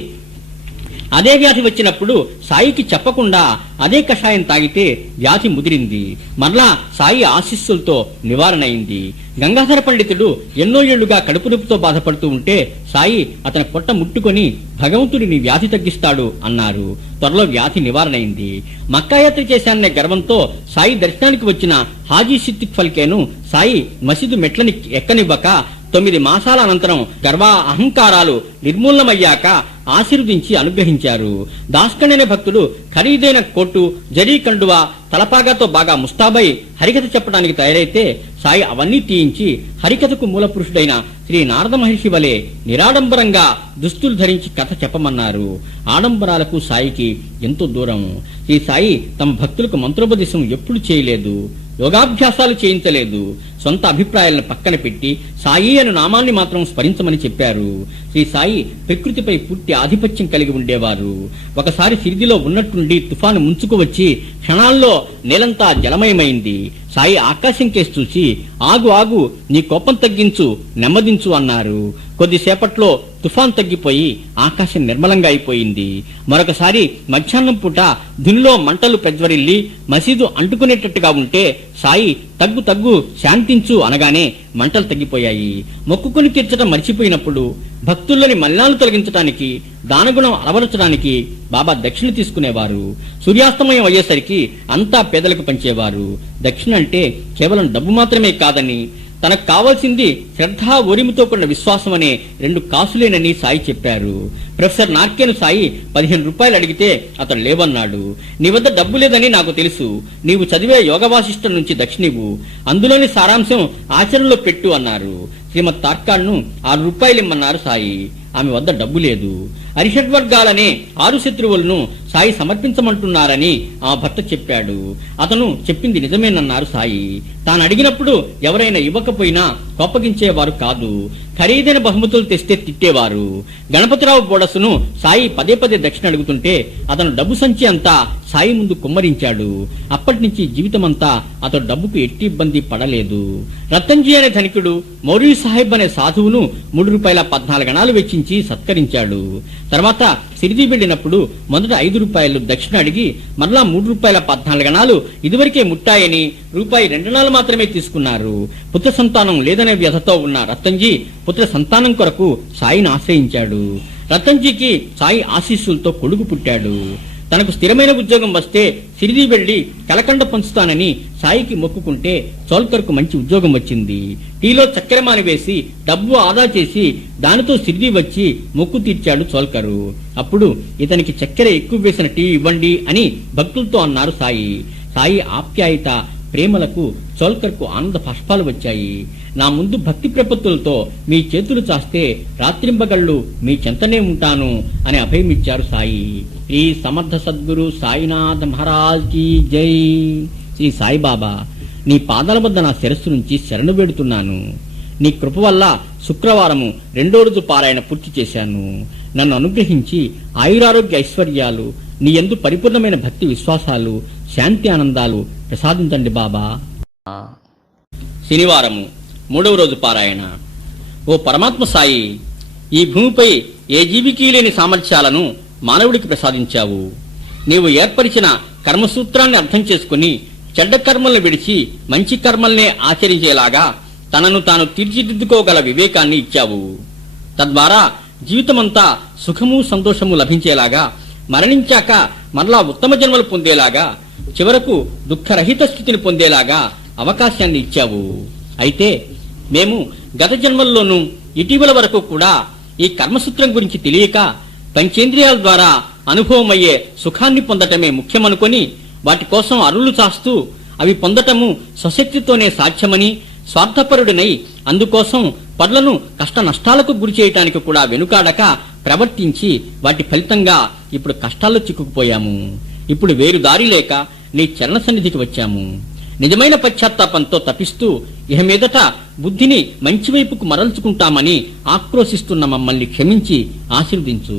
అదే వ్యాధి వచ్చినప్పుడు సాయికి చెప్పకుండా అదే కషాయం తాగితే వ్యాధి ముదిరింది. మరలా సాయి ఆశీస్సులతో నివారణ అయింది. గంగాధర పండితుడు ఎన్నో ఏళ్లుగా కడుపు నొప్పితో బాధపడుతూ ఉంటే సాయి అతని పొట్ట ముట్టుకొని, భగవంతుడి నీ వ్యాధి తగ్గిస్తాడు అన్నారు. త్వరలో వ్యాధి నివారణ అయింది. మక్కాయాత్ర చేశాననే గర్వంతో సాయి దర్శనానికి వచ్చిన హాజీ సిద్దిక్ ఫల్కేను సాయి మసీదు మెట్లని ఎక్కనివ్వక 9 మాసాల అనంతరం గర్వా అహంకారాలు నిర్మూలనమయ్యాక ఆశీర్వదించి అనుగ్రహించారు. దాస్కణ్ అనే భక్తుడు ఖరీదైన కోటు, జరీ కండువా, తలపాగాతో బాగా ముస్తాబై హరికథ చెప్పడానికి తయారైతే సాయి అవన్నీ తీయించి హరికథకు మూల పురుషుడైన శ్రీ నారద మహర్షి వలె నిరాడంబరంగా దుస్తులు ధరించి కథ చెప్పమన్నారు. ఆడంబరాలకు సాయికి ఎంతో దూరం. ఈ సాయి తమ భక్తులకు మంత్రోపదేశం ఎప్పుడు చేయలేదు, యోగాభ్యాసాలు చేయించలేదు. సొంత అభిప్రాయాలను పక్కన పెట్టి సాయి అను నామాన్ని మాత్రం స్మరించమని చెప్పారు. శ్రీ సాయి ప్రకృతిపై పూర్తి ఆధిపత్యం కలిగి ఉండేవారు. ఒకసారి సిరిదిలో ఉన్నట్టుండి తుఫాను ముంచుకు వచ్చి క్షణాల్లో నేలంతా జలమయమైంది. సాయి ఆకాశం కేసి చూసి, ఆగు ఆగు, నీ కోపం తగ్గించు, నెమ్మదించు అన్నారు. కొద్దిసేపట్లో తుఫాన్ తగ్గిపోయి ఆకాశం నిర్మలంగా అయిపోయింది. మరొకసారి మధ్యాహ్నం పూట ధునిలో మంటలు ప్రజ్వరిల్లి మసీదు అంటుకునేటట్టుగా ఉంటే సాయి తగ్గు తగ్గు, శాంతించు అనగానే మంటలు తగ్గిపోయాయి. మొక్కుకొని తీర్చడం మర్చిపోయినప్పుడు భక్తుల్లోని మలినాలు తొలగించడానికి, దానగుణం అలవరచడానికి బాబా దక్షిణ తీసుకునేవారు. సూర్యాస్తమయం అయ్యేసరికి అంతా పేదలకు పంచేవారు. దక్షిణ అంటే కేవలం డబ్బు మాత్రమే కాదని, తనకు కావాల్సింది శ్రద్ధ, ఓరిమితో కూడిన విశ్వాసం అనే 2 కాసులేనని సాయి చెప్పారు. ప్రొఫెసర్ నార్కేను సాయి 15 రూపాయలు అడిగితే అతడు లేవన్నాడు. నీ వద్ద డబ్బు లేదని నాకు తెలుసు, నీవు చదివే యోగ వాసిష్టం నుంచి దక్షిణివ్వు, అందులోని సారాంశం ఆచరణలో పెట్టు అన్నారు. శ్రీమద్ తార్కాణ్ను 6 రూపాయలు ఇమ్మన్నారు సాయి. ఆమె వద్ద డబ్బు లేదు. అరిషడ్వర్గాలనే 6 శత్రువులను సాయి సమర్పించమంటున్నారని ఆ భర్త చెప్పాడు. అతను చెప్పింది నిజమేనన్నారు సాయి. తాను అడిగినప్పుడు ఎవరైనా ఇవ్వకపోయినా కోపగించేవారు కాదు. ఖరీదైన బహుమతులు తెస్తే తిట్టేవారు. గణపతిరావు బోడసును సాయి పదే పదే దక్షిణ అడుగుతుంటే అతను డబ్బు సంచి అంతా సాయి ముందు కుమ్మరించాడు. అప్పటి నుంచి జీవితమంతా అతడు డబ్బుకు ఎట్టి ఇబ్బంది పడలేదు. రతన్జీ అనే ధనికుడు మౌరీ సాహెబ్ అనే సాధువును 3 రూపాయల 14 అణాలు వెచ్చించి సత్కరించాడు. తర్వాత సిరిది వెళ్ళినప్పుడు మొదట 5 రూపాయలు దక్షిణ అడిగి మరలా 3 రూపాయల 14 అణాలు ఇదివరకే ముట్టాయని రూపాయి 2 అణాలు మాత్రమే తీసుకున్నారు. పుత్ర సంతానం లేదనే వ్యధతో ఉన్న రతన్జీ పుత్ర సంతానం కొరకు సాయిని ఆశ్రయించాడు. రతన్జీకి సాయి ఆశీస్సులతో కొడుకు పుట్టాడు. తనకు స్థిరమైన ఉద్యోగం వస్తే సిరిది వెళ్లి కలకండ పంచుతానని సాయికి మొక్కుకుంటే చోల్కర్కు మంచి ఉద్యోగం వచ్చింది. టీలో చక్కెర మానివేసి డబ్బు ఆదా చేసి దానితో సిరిది వచ్చి మొక్కు తీర్చాడు చోల్కరు. అప్పుడు ఇతనికి చక్కెర ఎక్కువ వేసిన టీ ఇవ్వండి అని భక్తులతో అన్నారు సాయి. సాయి ఆప్యాయత, ప్రేమలకు చోల్కర్కు ఆనంద పుష్పాలు వచ్చాయి. నా ముందు భక్తి ప్రపత్తులతో మీ చేతులు చాస్తే రాత్రింబగళ్ళు మీ చెంతనే ఉంటాను అని అభయమిచ్చారు సాయి. శ్రీ సమర్థ సద్గురు సాయినాథ్ మహారాజ్ కి జై. శ్రీ సాయిబాబా, నీ పాదాల వద్ద నా శిరస్సు నుంచి శరణు వేడుతున్నాను. నీ కృప వల్ల శుక్రవారము 2వ రోజు పారాయణ పూర్తి చేశాను. నన్ను అనుగ్రహించి ఆయురారోగ్య ఐశ్వర్యాలు, నీ యందు పరిపూర్ణమైన భక్తి విశ్వాసాలు, శాంతి ఆనందాలు ప్రసాదించండి బాబా. శనివారము 3వ రోజు పారాయణ. ఓ పరమాత్మ సాయి, ఈ భూమిపై ఏ జీవికి లేని సామర్థ్యాలను మానవుడికి ప్రసాదించావు. నీవు ఏర్పరిచిన కర్మసూత్రాన్ని అర్థం చేసుకుని చెడ్డ కర్మలను విడిచి మంచి కర్మల్నే ఆచరించేలాగా తనను తాను తీర్చిదిద్దుకోగల వివేకాన్ని ఇచ్చావు. తద్వారా జీవితమంతా సుఖము సంతోషము లభించేలాగా, మరణించాక మరలా ఉత్తమ జన్మలు పొందేలాగా, చివరకు దుఃఖరహిత స్థితిని పొందేలాగా అవకాశాన్ని ఇచ్చావు. అయితే మేము గత జన్మల్లోనూ ఇటీవల వరకు కూడా ఈ కర్మసూత్రం గురించి తెలియక పంచేంద్రియాల ద్వారా అనుభవమయ్యే సుఖాన్ని పొందటమే ముఖ్యమనుకొని వాటి కోసం అరులు చాస్తూ అవి పొందటము స్వశక్తితోనే సాధ్యమని స్వార్థపరుడినై అందుకోసం పరులను కష్ట నష్టాలకు గురి చేయటానికి కూడా వెనుకాడక ప్రవర్తించి వాటి ఫలితంగా ఇప్పుడు కష్టాల్లో చిక్కుకుపోయాము. ఇప్పుడు వేరు దారి లేక నీ చరణ సన్నిధికి వచ్చాము. నిజమైన పశ్చాత్తాపంతో తపిస్తూ ఇహ మీదట బుద్ధిని మంచి వైపుకు మరల్చుకుంటామని ఆక్రోశిస్తున్న మమ్మల్ని క్షమించి ఆశీర్వదించు.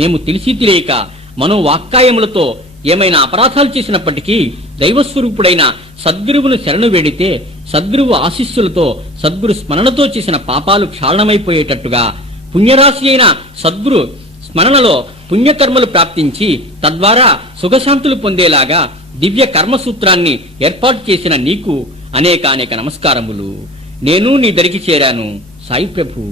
మేము తెలిసి తెలియక మనోవాక్కాయములతో ఏమైనా అపరాధాలు చేసినప్పటికీ దైవస్వరూపుడైన సద్గురువును శరణు వేడితే సద్గురువు ఆశీస్సులతో సద్గురు స్మరణతో చేసిన పాపాలు క్షాళనమైపోయేటట్టుగా పుణ్యరాశి అయిన సద్గురు స్మరణలో పుణ్యకర్మలు ప్రాప్తించి తద్వారా సుఖశాంతులు పొందేలాగా దివ్య కర్మసూత్రాన్ని ఏర్పాటు చేసిన నీకు అనేక నమస్కారములు. నేను నీ దరికి చేరాను సాయి ప్రభు.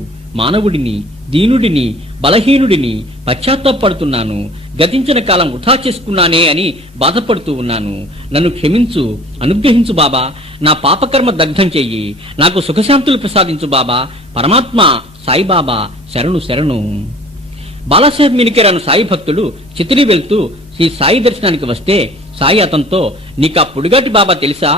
మానవుడిని, దీనుడిని, బలహీనుడిని, పశ్చాత్తాపడుతున్నాను. గతించిన కాలం వృధా చేసుకున్నానే అని బాధపడుతూ ఉన్నాను. నన్ను క్షమించు, అనుగ్రహించు బాబా. నా పాపకర్మ దగ్ధం చెయ్యి. నాకు సుఖశాంతులు ప్రసాదించు బాబా. పరమాత్మ సాయిబాబా శరణు శరణు. బాలాసాహెబ్ మినికేర్ అను సాయి భక్తుడు చితిరి వెళ్తూ శ్రీ సాయి దర్శనానికి వస్తే సాయి అతనితో, నీకు ఆ పొడుగాటి బాబా తెలుసా?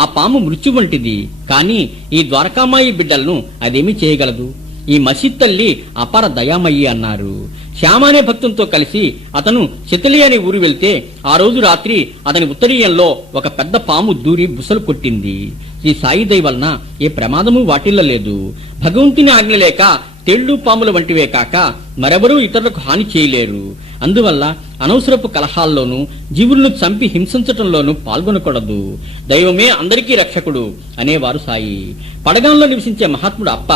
ఆ పాము మృత్యు వంటిది, కాని ఈ ద్వారకామాయి బిడ్డలను అదేమీ చేయగలదు. ఈ మసీద్ తల్లి అపార దయామయ్యి అన్నారు. శ్యామ అనే భక్తునితో కలిసి అతను చితలి అనే ఊరు వెళ్తే ఆ రోజు రాత్రి అతని ఉత్తరీయంలో ఒక పెద్ద పాము దూరి బుసలు కొట్టింది. శ్రీ సాయి దయ వలన ఏ ప్రమాదము వాటిల్లలేదు. భగవంతుని ఆజ్ఞ లేక తేళ్లు పాముల వంటివే కాక మరెవరూ ఇతరులకు హాని చేయలేరు. అందువల్ల అనవసరపు కలహాల్లోనూ జీవులను చంపి హింసించటంలోనూ పాల్గొనకూడదు. దైవమే అందరికీ రక్షకుడు అనేవారు సాయి. పడగాంలో నివసించే మహాత్ముడు అప్ప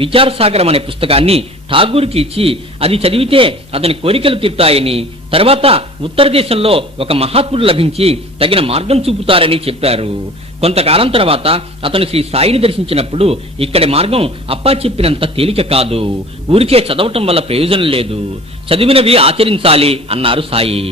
విచారసాగరం అనే పుస్తకాన్ని ఠాగూర్కి ఇచ్చి అది చదివితే అతని కోరికలు తీరుతాయని, తర్వాత ఉత్తర దేశంలో ఒక మహాత్ముడు లభించి తగిన మార్గం చూపుతారని చెప్పారు. కొంతకాలం తర్వాత అతను శ్రీ సాయిని దర్శించినప్పుడు ఇక్కడి మార్గం అప్పా చెప్పినంత తేలిక కాదు, ఊరికే చదవటం వల్ల ప్రయోజనం లేదు, చదివినవి ఆచరించాలి అన్నారు సాయి.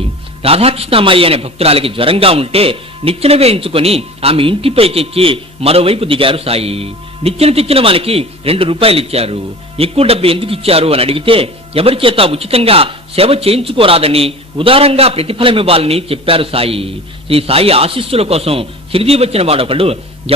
రాధాకృష్ణమాయి అనే భక్తురాలికి జ్వరంగా ఉంటే నిచ్చెన వేయించుకొని ఆమె ఇంటిపైకెక్కి మరోవైపు దిగారు సాయి. నిచ్చెన తెచ్చిన వానికి 2 రూపాయలు ఇచ్చారు. ఎక్కువ డబ్బు ఎందుకు ఇచ్చారు అని అడిగితే ఎవరి చేత ఉచితంగా సేవ చేయించుకోరాదని, ఉదారంగా ప్రతిఫలమివ్వాలని చెప్పారు సాయి. శ్రీ సాయి ఆశీస్సుల కోసం షిరిడీ వచ్చిన వాడొకడు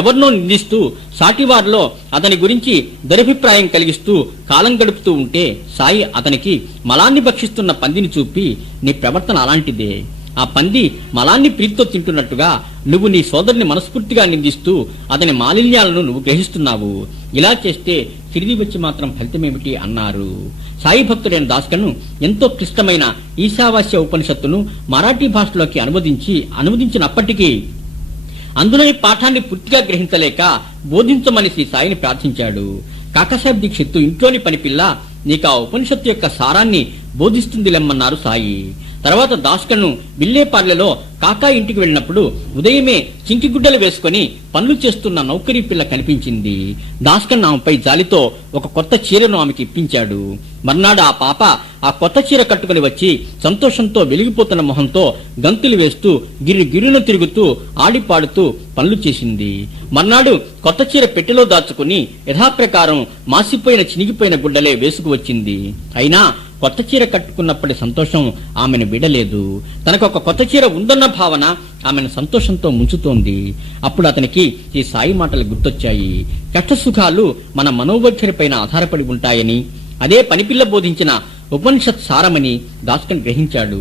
ఎవరినో నిందిస్తూ సాటివారిలో అతని గురించి దురభిప్రాయం కలిగిస్తూ కాలం గడుపుతూ ఉంటే సాయి అతనికి మలాన్ని భక్షిస్తున్న పందిని చూపి, నీ ప్రవర్తన అలాంటిదే. ఆ పంది మలాన్ని ప్రీతితో తింటున్నట్టుగా నువ్వు నీ సోదరుని మనస్ఫూర్తిగా నిందిస్తూ అతని మాలిన్యాలను నువ్వు గ్రహిస్తున్నావు. ఇలా చేస్తే షిరిడీ వచ్చి మాత్రం ఫలితమేమిటి అన్నారు. సాయి భక్తుడైన దాస్కను ఎంతో క్లిష్టమైన ఈశావాస్య ఉపనిషత్తును మరాఠీ భాషలోకి అనువదించినప్పటికీ అందులోని పాఠాన్ని పూర్తిగా గ్రహించలేక బోధించమని శ్రీ సాయిని ప్రార్థించాడు. కాకాసాహెబ్ దీక్షిత్తు ఇంట్లోని పనిపిల్ల నీకు ఆ ఉపనిషత్తు యొక్క సారాన్ని బోధిస్తుంది లెమ్మన్నారు సాయి. తర్వాత దాస్కను విల్లేపార్లలో కాకా ఇంటికి వెళ్ళినప్పుడు ఉదయమే చింకిగుడ్డలు వేసుకుని పనులు చేస్తున్న నౌకరీ పిల్ల కనిపించింది. దాస్కన్ ఆమెపై జాలితో ఒక కొత్త చీరను ఆమెకి ఇప్పించాడు. మర్నాడు ఆ పాప ఆ కొత్త చీర కట్టుకుని వచ్చి సంతోషంతో వెలిగిపోతున్న మొహంతో గంతులు వేస్తూ గిరిగిరిను తిరుగుతూ ఆడిపాడుతూ పనులు చేసింది. మర్నాడు కొత్త చీర పెట్టెలో దాచుకుని యథాప్రకారం మాసిపోయిన చినిగిపోయిన గుడ్డలే వేసుకు వచ్చింది. అయినా కొత్త చీర కట్టుకున్నప్పటి సంతోషం ఆమెను విడలేదు. తనకు ఒక కొత్త చీర ఉందన్న భావన ఆమెను సంతోషంతో ముంచుతోంది. అప్పుడు అతనికి ఈ సాయి మాటలు గుర్తొచ్చాయి. కష్టసుఖాలు మన మనోవైఖరిపైన ఆధారపడి ఉంటాయని, అదే పనిపిల్ల బోధించిన ఉపనిషత్ సారమని దాస్కన్ గ్రహించాడు.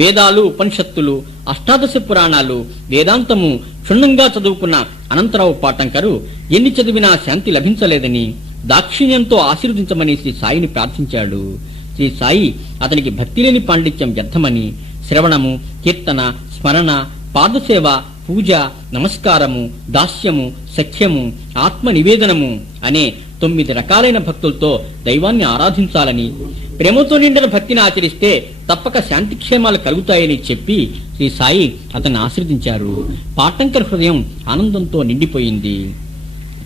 వేదాలు, ఉపనిషత్తులు, అష్టాదశ పురాణాలు, వేదాంతము క్షుణ్ణంగా చదువుకున్న అనంతరావు పాటంకరు ఎన్ని చదివినా శాంతి లభించలేదని దాక్షిణ్యంతో ఆశీర్వదించమని శ్రీ సాయిని ప్రార్థించాడు. శ్రీ సాయి అతనికి భక్తి లేని పాండిత్యం వ్యర్థమని, శ్రవణము, కీర్తన, స్మరణ, పాదసేవ, పూజ, నమస్కారము, దాస్యము, సఖ్యము, ఆత్మ నివేదనము అనే 9 రకాలైన భక్తులతో దైవాన్ని ఆరాధించాలని, ప్రేమతో నిండిన భక్తిని ఆచరిస్తే తప్పక శాంతిక్షేమాలు కలుగుతాయని చెప్పి శ్రీ సాయి అతన్ని ఆశీర్వదించారు. పాటంకర్ హృదయం ఆనందంతో నిండిపోయింది.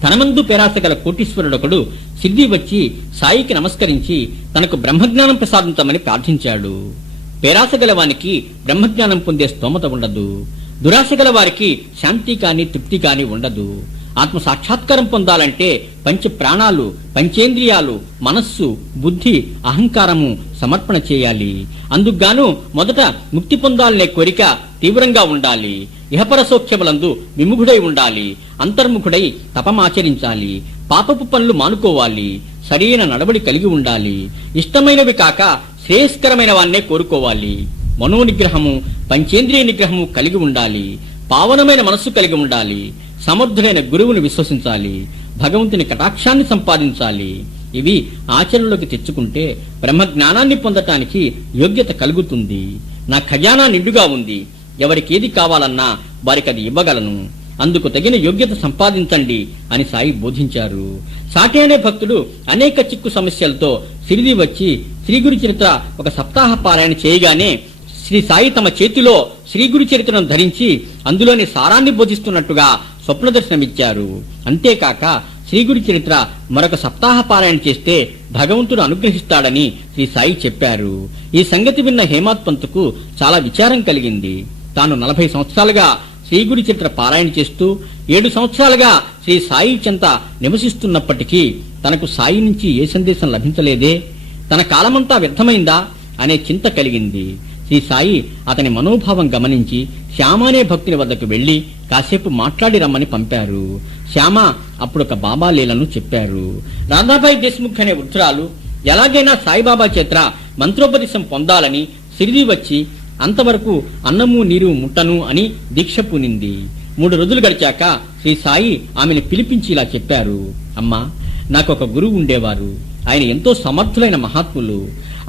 తనమందు పేరాస గల కోటీశ్వరుడొకడు సిద్ధి వచ్చి సాయికి నమస్కరించి తనకు బ్రహ్మజ్ఞానం ప్రసాదించమని ప్రార్థించాడు. పేరాస గల వానికి బ్రహ్మజ్ఞానం పొందే స్తోమత ఉండదు. దురాశ గల వారికి శాంతి కాని తృప్తి కాని ఉండదు. ఆత్మ సాక్షాత్కారం పొందాలంటే పంచ ప్రాణాలు, పంచేంద్రియాలు, మనస్సు, బుద్ధి, అహంకారము సమర్పణ చేయాలి. అందుకుగాను మొదట ముక్తి పొందాలనే కోరిక తీవ్రంగా ఉండాలి. ఇహపర సౌఖ్యములందు విముఖుడై ఉండాలి. అంతర్ముఖుడై తపమాచరించాలి. పాపపు పనులు మానుకోవాలి. సరైన నడవడి కలిగి ఉండాలి. ఇష్టమైనవి కాక శ్రేయస్కరమైన వాన్నే కోరుకోవాలి. మనోనిగ్రహము, పంచేంద్రియ నిగ్రహము కలిగి ఉండాలి. పావనమైన మనస్సు కలిగి ఉండాలి. సమర్థుడైన గురువును విశ్వసించాలి. భగవంతుని కటాక్షాన్ని సంపాదించాలి. ఇవి ఆచరణలోకి తెచ్చుకుంటే బ్రహ్మజ్ఞానాన్ని పొందటానికి యోగ్యత కలుగుతుంది. నా ఖజానా నిండుగా ఉంది. ఎవరికి ఏది కావాలన్నా వారికి అది ఇవ్వగలను. అందుకు తగిన యోగ్యత సంపాదించండి అని సాయి బోధించారు. సాటి అనే భక్తుడు అనేక చిక్కు సమస్యలతో షిరిడీ వచ్చి శ్రీగురు చరిత్ర ఒక సప్తాహ పారాయణ చేయగానే శ్రీ సాయి తమ చేతిలో శ్రీగురు చరిత్రను ధరించి అందులోని సారాన్ని బోధిస్తున్నట్టుగా స్వప్న దర్శనమిచ్చారు. అంతేకాక శ్రీగురు చరిత్ర మరొక సప్తాహ పారాయణ చేస్తే భగవంతుడు అనుగ్రహిస్తాడని శ్రీ సాయి చెప్పారు. ఈ సంగతి విన్న హేమాత్ పంతుకు చాలా విచారం కలిగింది. తాను 40 సంవత్సరాలుగా శ్రీగురు చరిత్ర పారాయణ చేస్తూ 7 సంవత్సరాలుగా శ్రీ సాయి చెంత నివసిస్తున్నప్పటికీ తనకు సాయి నుంచి ఏ సందేశం లభించలేదే, తన కాలమంతా వ్యర్థమైందా అనే చింత కలిగింది. శ్రీ సాయి అతని మనోభావం గమనించి శ్యామ అనే భక్తుని వద్దకు వెళ్లి కాసేపు మాట్లాడి రమ్మని పంపారు. శ్యామ అప్పుడొక బాబా లీలను చెప్పారు. రాధాబాయి దేశ్ముఖ్ అనే వృద్ధురాలు ఎలాగైనా సాయిబాబా చేత మంత్రోపదేశం పొందాలని సిరిది వచ్చి అంతవరకు అన్నము నీరు ముట్టను అని దీక్ష పూనింది. 3 రోజులు గడిచాక శ్రీ సాయి ఆమెను పిలిపించి ఇలా చెప్పారు. అమ్మా, నాకొక గురువు ఉండేవారు. ఆయన ఎంతో సమర్థులైన మహాత్ములు.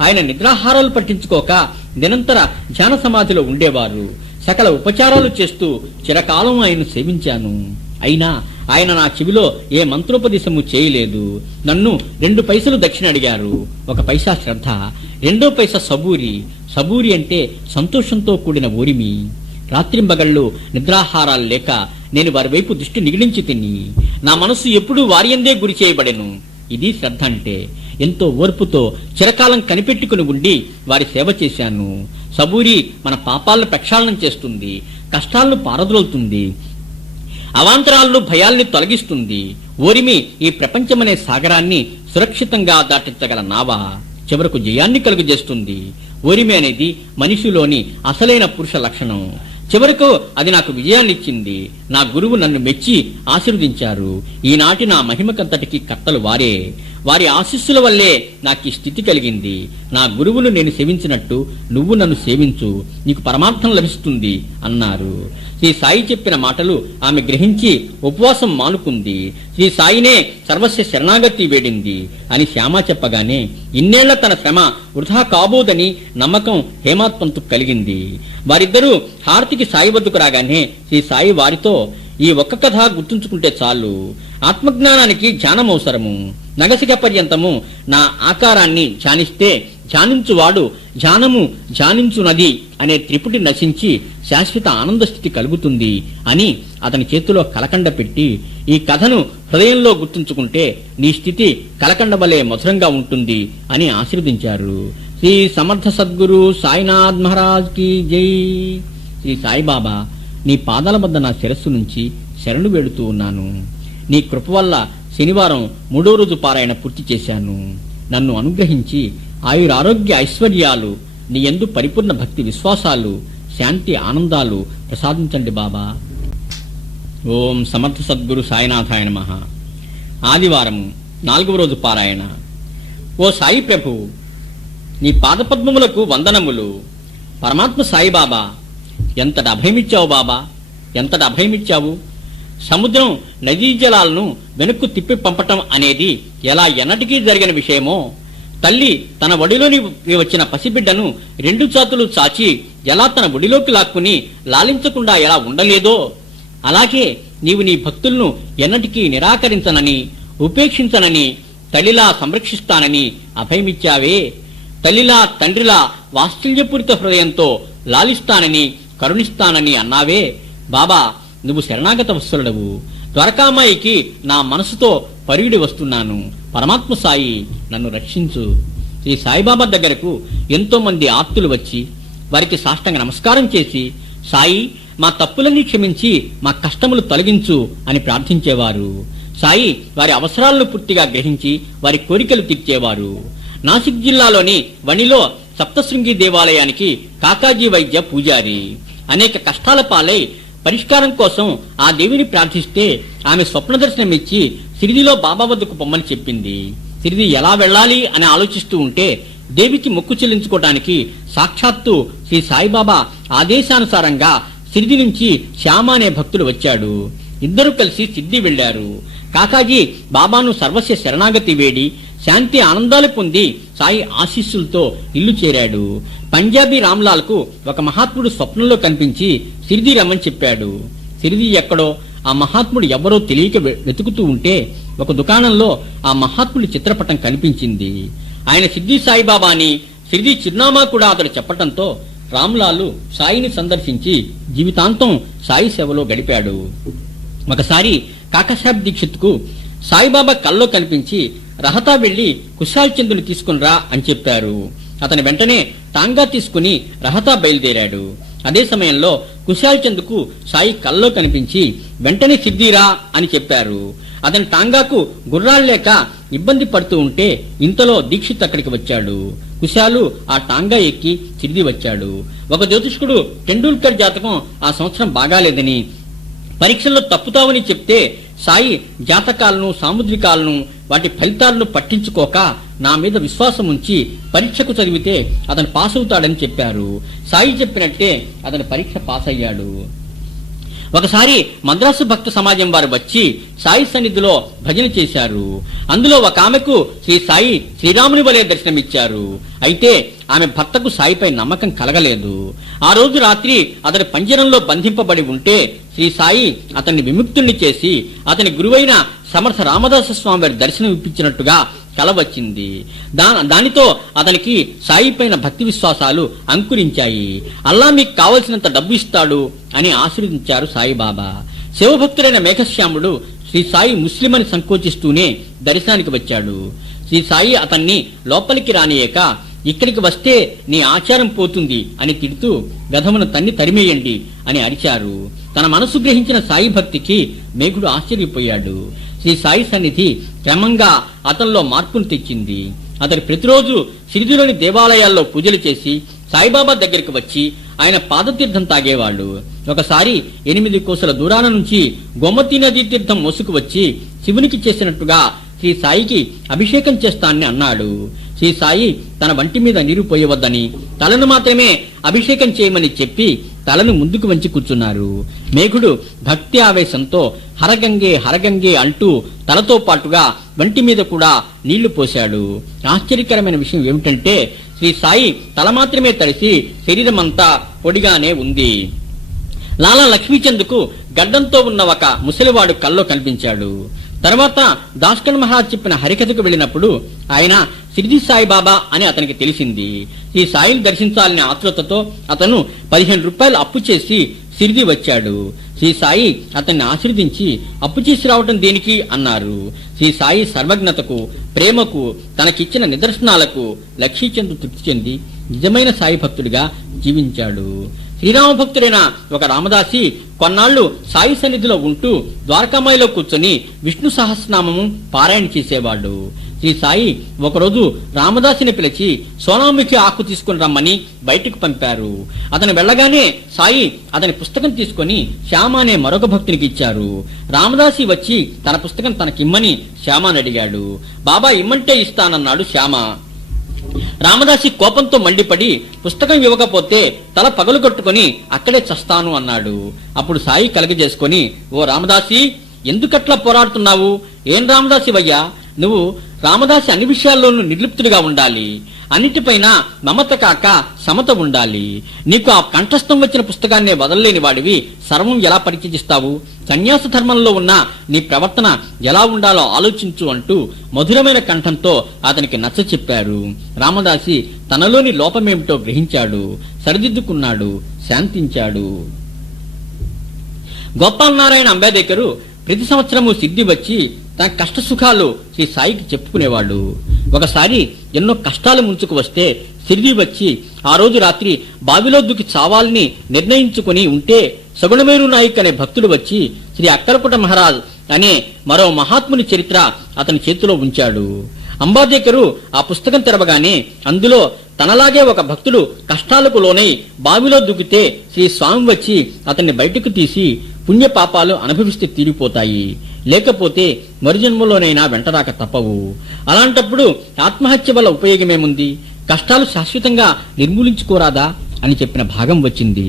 ఆయన నిద్రాహారాలు పట్టించుకోక నిరంతర ధ్యాన సమాధిలో ఉండేవారు. సకల ఉపచారాలు చేస్తూ చిరకాలం ఆయన్ను సేవించాను. అయినా ఆయన నా చెవిలో ఏ మంత్రోపదేశము చేయలేదు. నన్ను 2 పైసలు దక్షిణ అడిగారు. 1 పైసా శ్రద్ధ, 2 పైసా సబూరి. సబూరి అంటే సంతోషంతో కూడిన ఊరిమి. రాత్రింబగళ్ళు నిద్రాహారాలు లేక నేను వారి వైపు దృష్టి నిగిడించి తిని నా మనస్సు ఎప్పుడూ వారియందే గురి చేయబడెను. ఇది శ్రద్ధ అంటే. ఎంతో ఓర్పుతో చిరకాలం కనిపెట్టుకుని ఉండి వారి సేవ చేశాను. సబూరి మన పాపాలను ప్రక్షాళనం చేస్తుంది, కష్టాలను పారదోలుతుంది, అవాంతరాలను భయాల్ని తొలగిస్తుంది. ఓరిమి ఈ ప్రపంచమనే సాగరాన్ని సురక్షితంగా దాటించగల నావ, చివరకు జయాన్ని కలుగజేస్తుంది. ఓరిమి అనేది మనిషిలోని అసలైన పురుష లక్షణం. చివరకు అది నాకు విజయాన్నిచ్చింది. నా గురువు నన్ను మెచ్చి ఆశీర్వదించారు. ఈనాటి నా మహిమకంతటికి కర్తలు వారే. వారి ఆశీస్సుల వల్లే నాకు ఈ స్థితి కలిగింది. నా గురువులు నేను సేవించినట్టు నువ్వు నన్ను సేవించు, నీకు పరమార్థం లభిస్తుంది అన్నారు. శ్రీ సాయి చెప్పిన మాటలు ఆమె గ్రహించి ఉపవాసం మానుకుంది. శ్రీ సాయినే సర్వస్వ శరణాగతి వేడింది అని శ్యామ చెప్పగానే ఇన్నేళ్ల తన శ్రమ వృధా కాబోదని నమ్మకం హేమాత్ పంతుకు కలిగింది. వారిద్దరూ హారతికి సాయి వద్దకు రాగానే శ్రీ సాయి వారితో, ఈ ఒక్క కథ గుర్తుంచుకుంటే చాలు. ఆత్మజ్ఞానానికి ధ్యానం అవసరము. నగసిక పర్యంతము నా ఆకారాన్ని ధ్యానిస్తే ధ్యానించువాడు ధ్యానము ధ్యానించునది అనే త్రిపుటి నశించి శాశ్వత ఆనంద స్థితి కలుగుతుంది అని అతని చేతిలో కలకండ పెట్టి, ఈ కథను హృదయంలో గుర్తుంచుకుంటే నీ స్థితి కలకండ వలె మధురంగా ఉంటుంది అని ఆశీర్వదించారు. శ్రీ సమర్థ సద్గురు సాయినాథ్ మహారాజ్ కి జై. శ్రీ సాయిబాబా, నీ పాదాల వద్ద నా శిరస్సు నుంచి శరణు వేడుతూ ఉన్నాను. నీ కృప వల్ల శనివారం 3వ రోజు పారాయణ పూర్తి చేశాను. నన్ను అనుగ్రహించి ఆయురారోగ్య ఐశ్వర్యాలు, నీ యందు పరిపూర్ణ భక్తి విశ్వాసాలు, శాంతి ఆనందాలు ప్రసాదించండి బాబా. ఓం సమర్థ సద్గురు సాయినాథాయ నమః. ఆదివారము 4వ రోజు పారాయణ. ఓ సాయి ప్రభు, నీ పాదపద్మములకు వందనములు. పరమాత్మ సాయిబాబా, ఎంతటి అభయమిచ్చావు బాబా, ఎంతటి అభయమిచ్చావు. సముద్రం నదీ జలాలను వెనక్కు తిప్పి పంపటం అనేది ఎలా ఎన్నటికీ జరిగిన విషయమో, తల్లి తన ఒడిలోని వచ్చిన పసిబిడ్డను 2 చేతులు చాచి ఎలా తన ఒడిలోకి లాక్కుని లాలించకుండా ఎలా ఉండలేదో, అలాగే నీవు నీ భక్తులను ఎన్నటికీ నిరాకరించనని, ఉపేక్షించనని, తల్లిలా సంరక్షిస్తానని అభయమిచ్చావే. తల్లిలా తండ్రిలా వాత్సల్యపూరిత హృదయంతో లాలిస్తానని, కరుణిస్తానని అన్నావే. బాబా, నువ్వు శరణాగత వత్సలుడవు. ద్వారకామాయికి నా మనసుతో పరిగిడి వస్తున్నాను. పరమాత్మ సాయి, నన్ను రక్షించు. ఈ సాయిబాబా దగ్గరకు ఎంతో మంది ఆప్తులు వచ్చి వారికి సాష్టాంగ నమస్కారం చేసి, సాయి, మా తప్పులన్నీ క్షమించి మా కష్టములు తొలగించు అని ప్రార్థించేవారు. సాయి వారి అవసరాలను పూర్తిగా గ్రహించి వారి కోరికలు తీర్చేవారు. నాసిక్ జిల్లాలోని వణిలో సప్తశృంగి దేవాలయానికి కాకాజీ వైద్య పూజారి. అనేక కష్టాల పాలై పరిష్కారం కోసం ఆ దేవిని ప్రార్థిస్తే ఆమె స్వప్న దర్శనమిచ్చి సిరిదిలో బాబా వద్దకు పొమ్మని చెప్పింది. సిరిది ఎలా వెళ్ళాలి అని ఆలోచిస్తూ ఉంటే దేవికి మొక్కు చెల్లించుకోవడానికి సాక్షాత్తు శ్రీ సాయిబాబా ఆదేశానుసారంగా సిరిది నుంచి శ్యామ అనే భక్తుడు వచ్చాడు. ఇద్దరు కలిసి సిద్ధి వెళ్లారు. కాకాజీ బాబాను సర్వస్వ శరణాగతి వేడి శాంతి ఆనందాలు పొంది సాయి ఆశీస్సులతో ఇల్లు చేరాడు. పంజాబీ రామ్లాల్ కు ఒక మహాత్ముడు స్వప్నంలో కనిపించి సిరిది రమ్మని చెప్పాడు. సిరిది ఎక్కడో ఆ మహాత్ముడు ఎవరో తెలియక వెతుకుతూ ఉంటే ఒక దుకాణంలో ఆ మహాత్ముడి చిత్రపటం కనిపించింది. ఆయన సిద్ధి సాయిబాబా అని సిరిది చిరునామా కూడా అతడు చెప్పటంతో రామ్లాలు సాయిని సందర్శించి జీవితాంతం సాయి సేవలో గడిపాడు. ఒకసారి కాకాసాహెబ్ దీక్షిత్ కు సాయిబాబా కల్లో కనిపించి రహతా వెళ్లి కుశాల్ చందుని తీసుకునిరా అని చెప్పారు. అతని వెంటనే టాంగా తీసుకుని రహతా బయలుదేరాడు. అదే సమయంలో కుశాల్ చంద్కు సాయి కల్లో కనిపించి వెంటనే సిద్ధిరా అని చెప్పారు. అతని టాంగాకు గుర్రాలు లేక ఇబ్బంది పడుతూ ఉంటే ఇంతలో దీక్షిత్ అక్కడికి వచ్చాడు. కుశాలు ఆ టాంగా ఎక్కి తిరిగి వచ్చాడు. ఒక జ్యోతిష్కుడు టెండూల్కర్ జాతకం ఆ సంవత్సరం బాగాలేదని, పరీక్షల్లో తప్పుతావని చెప్తే సాయి జాతకాలను, సాముద్రికాలను, వాటి ఫలితాలను పట్టించుకోక నా మీద విశ్వాసం ఉంచి పరీక్షకు చదివితే అతను పాస్ అవుతాడని చెప్పారు. సాయి చెప్పినట్టే అతను పరీక్ష పాస్ అయ్యాడు. ఒకసారి మద్రాసు భక్త సమాజం వారు వచ్చి సాయి సన్నిధిలో భజన చేశారు. అందులో ఒక ఆమెకు శ్రీ సాయి శ్రీరాముని వలె దర్శనమిచ్చారు. అయితే ఆమె భర్తకు సాయిపై నమ్మకం కలగలేదు. ఆ రోజు రాత్రి అతని పంజరంలో బంధింపబడి ఉంటే శ్రీ సాయి అతన్ని విముక్తుణ్ణి చేసి అతని గురువైన సమర్థ రామదాస స్వామి వారి దర్శనం ఇప్పించినట్టుగా కల వచ్చింది. దానితో అతనికి సాయి పైన భక్తి విశ్వాసాలు అంకురించాయి. అల్లా మీకు కావలసినంత డబ్బు ఇస్తాడు అని ఆశీర్వదించారు సాయిబాబా. శివభక్తుడైన మేఘశ్యాముడు శ్రీ సాయి ముస్లిం అని సంకోచిస్తూనే దర్శనానికి వచ్చాడు. శ్రీ సాయి అతన్ని లోపలికి రానియక ఇక్కడికి వస్తే నీ ఆచారం పోతుంది అని తిడుతూ గధమును తన్ని తరిమేయండి అని అరిచారు. తన మనసు గ్రహించిన సాయి భక్తికి మేఘుడు ఆశ్చర్యపోయాడు. శ్రీ సాయి సన్నిధి క్రమంగా అతనిలో మార్పును తెచ్చింది. అతడు ప్రతిరోజు షిరిడిలోని దేవాలయాల్లో పూజలు చేసి సాయిబాబా దగ్గరికి వచ్చి ఆయన పాదతీర్థం తాగేవాడు. ఒకసారి 8 కోసల దూరాన నుంచి గోమతి నదీ తీర్థం మోసుకు వచ్చి శివునికి చేసినట్టుగా శ్రీ సాయికి అభిషేకం చేస్తానని అన్నాడు. శ్రీ సాయి తన వంటి మీద నీరు పోయవద్దని, తలను మాత్రమే అభిషేకం చేయమని చెప్పి తలను ముందుకు వంచి కూర్చున్నారు. మేఘుడు భక్తి ఆవేశంతో హరగంగే హరగంగే అంటూ తలతో పాటుగా వంటి మీద కూడా నీళ్లు పోశాడు. ఆశ్చర్యకరమైన విషయం ఏమిటంటే శ్రీ సాయి తల మాత్రమే తడిసి శరీరమంతా పొడిగానే ఉంది. లాలా లక్ష్మీచంద్కు గడ్డంతో ఉన్న ఒక ముసలివాడు కల్లో కనిపించాడు. తర్వాత దాస్కన్ మహారాజ్ చెప్పిన హరికథకు వెళ్ళినప్పుడు ఆయన షిరిడి సాయిబాబా అని అతనికి తెలిసింది. ఈ సాయిని దర్శించాలనే ఆతృతతో అతను 15 రూపాయలు అప్పు చేసి షిరిడి వచ్చాడు. శ్రీ సాయి అతన్ని ఆశీర్వదించి అప్పు చేసి రావటం దేనికి అన్నారు. శ్రీ సాయి సర్వజ్ఞతకు, ప్రేమకు, తనకిచ్చిన నిదర్శనాలకు లక్ష్మీచంద్రు తృప్తి చెంది నిజమైన సాయి భక్తుడిగా జీవించాడు. శ్రీరామ భక్తుడైన ఒక రామదాసి కొన్నాళ్లు సాయి సన్నిధిలో ఉంటూ ద్వారకామాయిలో కూర్చొని విష్ణు సహస్రనామము పారాయణ చేసేవాడు. శ్రీ సాయి ఒకరోజు రామదాసిని పిలిచి సోనాముఖి ఆకు తీసుకుని రమ్మని బయటకు పంపారు. అతను వెళ్లగానే సాయి అతని పుస్తకం తీసుకుని శ్యామ అనే మరొక భక్తునికి ఇచ్చారు. రామదాసి వచ్చి తన పుస్తకం తనకిమ్మని శ్యామని అడిగాడు. బాబా ఇమ్మంటే ఇస్తానన్నాడు శ్యామ. రామదాసి కోపంతో మండిపడి పుస్తకం ఇవ్వకపోతే తల పగలు కొట్టుకుని అక్కడే చస్తాను అన్నాడు. అప్పుడు సాయి కలగజేసుకుని, ఓ రామదాసి, ఎందుకట్లా పోరాడుతున్నావు? ఏం రామదాసి వయ్యా, నువ్వు రామదాసి అన్ని విషయాల్లోనూ నిర్లిప్తుడిగా ఉండాలి. అన్నిటిపైన మమత కాక సమత ఉండాలి. నీకు ఆ కంఠస్థం వచ్చిన పుస్తకాన్నే వదలలేని వాడివి సర్వం ఎలా పరిచయిస్తావు? సన్యాస ధర్మంలో ఉన్న నీ ప్రవర్తన ఎలా ఉండాలో ఆలోచించు అంటూ మధురమైన కంఠంతో అతనికి నచ్చ చెప్పారు. రామదాసి తనలోని లోపమేమిటో గ్రహించాడు, సరిదిద్దుకున్నాడు, శాంతించాడు. గోపాల్ నారాయణ అంబేద్కర్ ప్రతి సంవత్సరము సిద్ధి వచ్చి తన కష్ట సుఖాలు శ్రీ సాయికి చెప్పుకునేవాడు. ఒకసారి ఎన్నో కష్టాలు ముంచుకు వస్తే సిరిడి వచ్చి ఆ రోజు రాత్రి బావిలో దూకి చావాలని నిర్ణయించుకుని ఉంటే సగుణమేరు నాయక్ అనే భక్తుడు వచ్చి శ్రీ అక్కలపుట మహారాజ్ అనే మరో మహాత్ముని చరిత్ర అతని చేతిలో ఉంచాడు. అంబేద్కర్ ఆ పుస్తకం తెరవగానే అందులో తనలాగే ఒక భక్తుడు కష్టాలకు లోనై బావిలో దూకితే శ్రీ స్వామి వచ్చి అతన్ని బయటకు తీసి పుణ్య పాపాలు అనుభవిస్తే తీరిపోతాయి, లేకపోతే మరుజన్మలోనైనా వెంటరాక తప్పవు. అలాంటప్పుడు ఆత్మహత్య వల్ల ఉపయోగమేముంది? కష్టాలు శాశ్వతంగా నిర్మూలించుకోరాదా అని చెప్పిన భాగం వచ్చింది.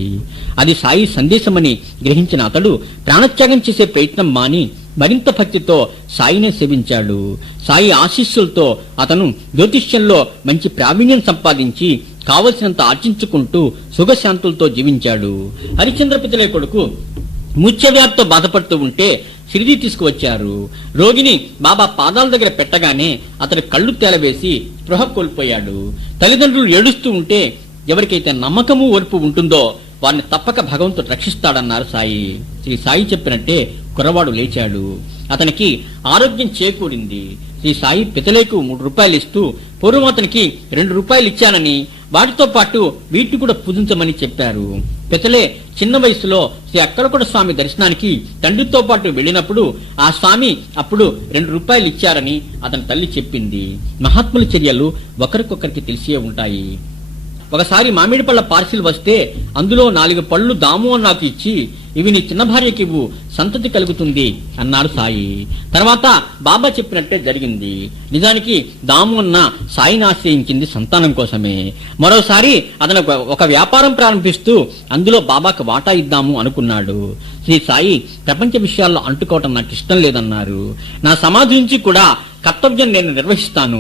అది సాయి సందేశమని గ్రహించిన అతడు ప్రాణత్యాగం చేసే ప్రయత్నం మాని మరింత భక్తితో సాయినే సేవించాడు. సాయి ఆశీస్సులతో అతను జ్యోతిష్యంలో మంచి ప్రావీణ్యం సంపాదించి కావలసినంత ఆర్జించుకుంటూ సుఖశాంతులతో జీవించాడు. హరిశ్చంద్రపతిలే కొడుకు మూర్ఛవ్యాధితో బాధపడుతూ ఉంటే షిరిడి తీసుకువచ్చారు. రోగిని బాబా పాదాల దగ్గర పెట్టగానే అతడు కళ్ళు తేలవేసి స్పృహ కోల్పోయాడు. తల్లిదండ్రులు ఏడుస్తూ ఉంటే ఎవరికైతే నమ్మకము ఓర్పు ఉంటుందో వారిని తప్పక భగవంతుడు రక్షిస్తాడన్నారు సాయి. శ్రీ సాయి చెప్పినట్టే కుర్రవాడు లేచాడు. అతనికి ఆరోగ్యం చేకూరింది. శ్రీ సాయి పితలేకు 3 రూపాయలు ఇస్తూ పూర్వం అతనికి 2 రూపాయలు ఇచ్చానని, వాటితో పాటు వీటిని కూడా పూజించమని చెప్పారు. పితలే చిన్న వయసులో శ్రీ అక్కలకోట స్వామి దర్శనానికి తండ్రితో పాటు వెళ్ళినప్పుడు ఆ స్వామి అప్పుడు 2 రూపాయలు ఇచ్చారని అతని తల్లి చెప్పింది. మహాత్ముల చర్యలు ఒకరికొకరికి తెలిసే ఉంటాయి. ఒకసారి మామిడి పళ్ళ పార్సిల్ వస్తే అందులో 4 పళ్ళు దాము అన్నాకు ఇచ్చి, ఇవి నీ చిన్న భార్యకి ఇవ్వు, సంతతి కలుగుతుంది అన్నారు సాయి. తర్వాత బాబా చెప్పినట్టే జరిగింది. నిజానికి దాము అన్న సాయిని ఆశ్రయించింది సంతానం కోసమే. మరోసారి అతను ఒక వ్యాపారం ప్రారంభిస్తూ అందులో బాబాకు వాటా ఇద్దాము అనుకున్నాడు. శ్రీ సాయి ప్రపంచ విషయాల్లో అంటుకోవటం నాకు ఇష్టం లేదన్నారు. నా సమాధి నుంచి కూడా కర్తవ్యం నేను నిర్వహిస్తాను.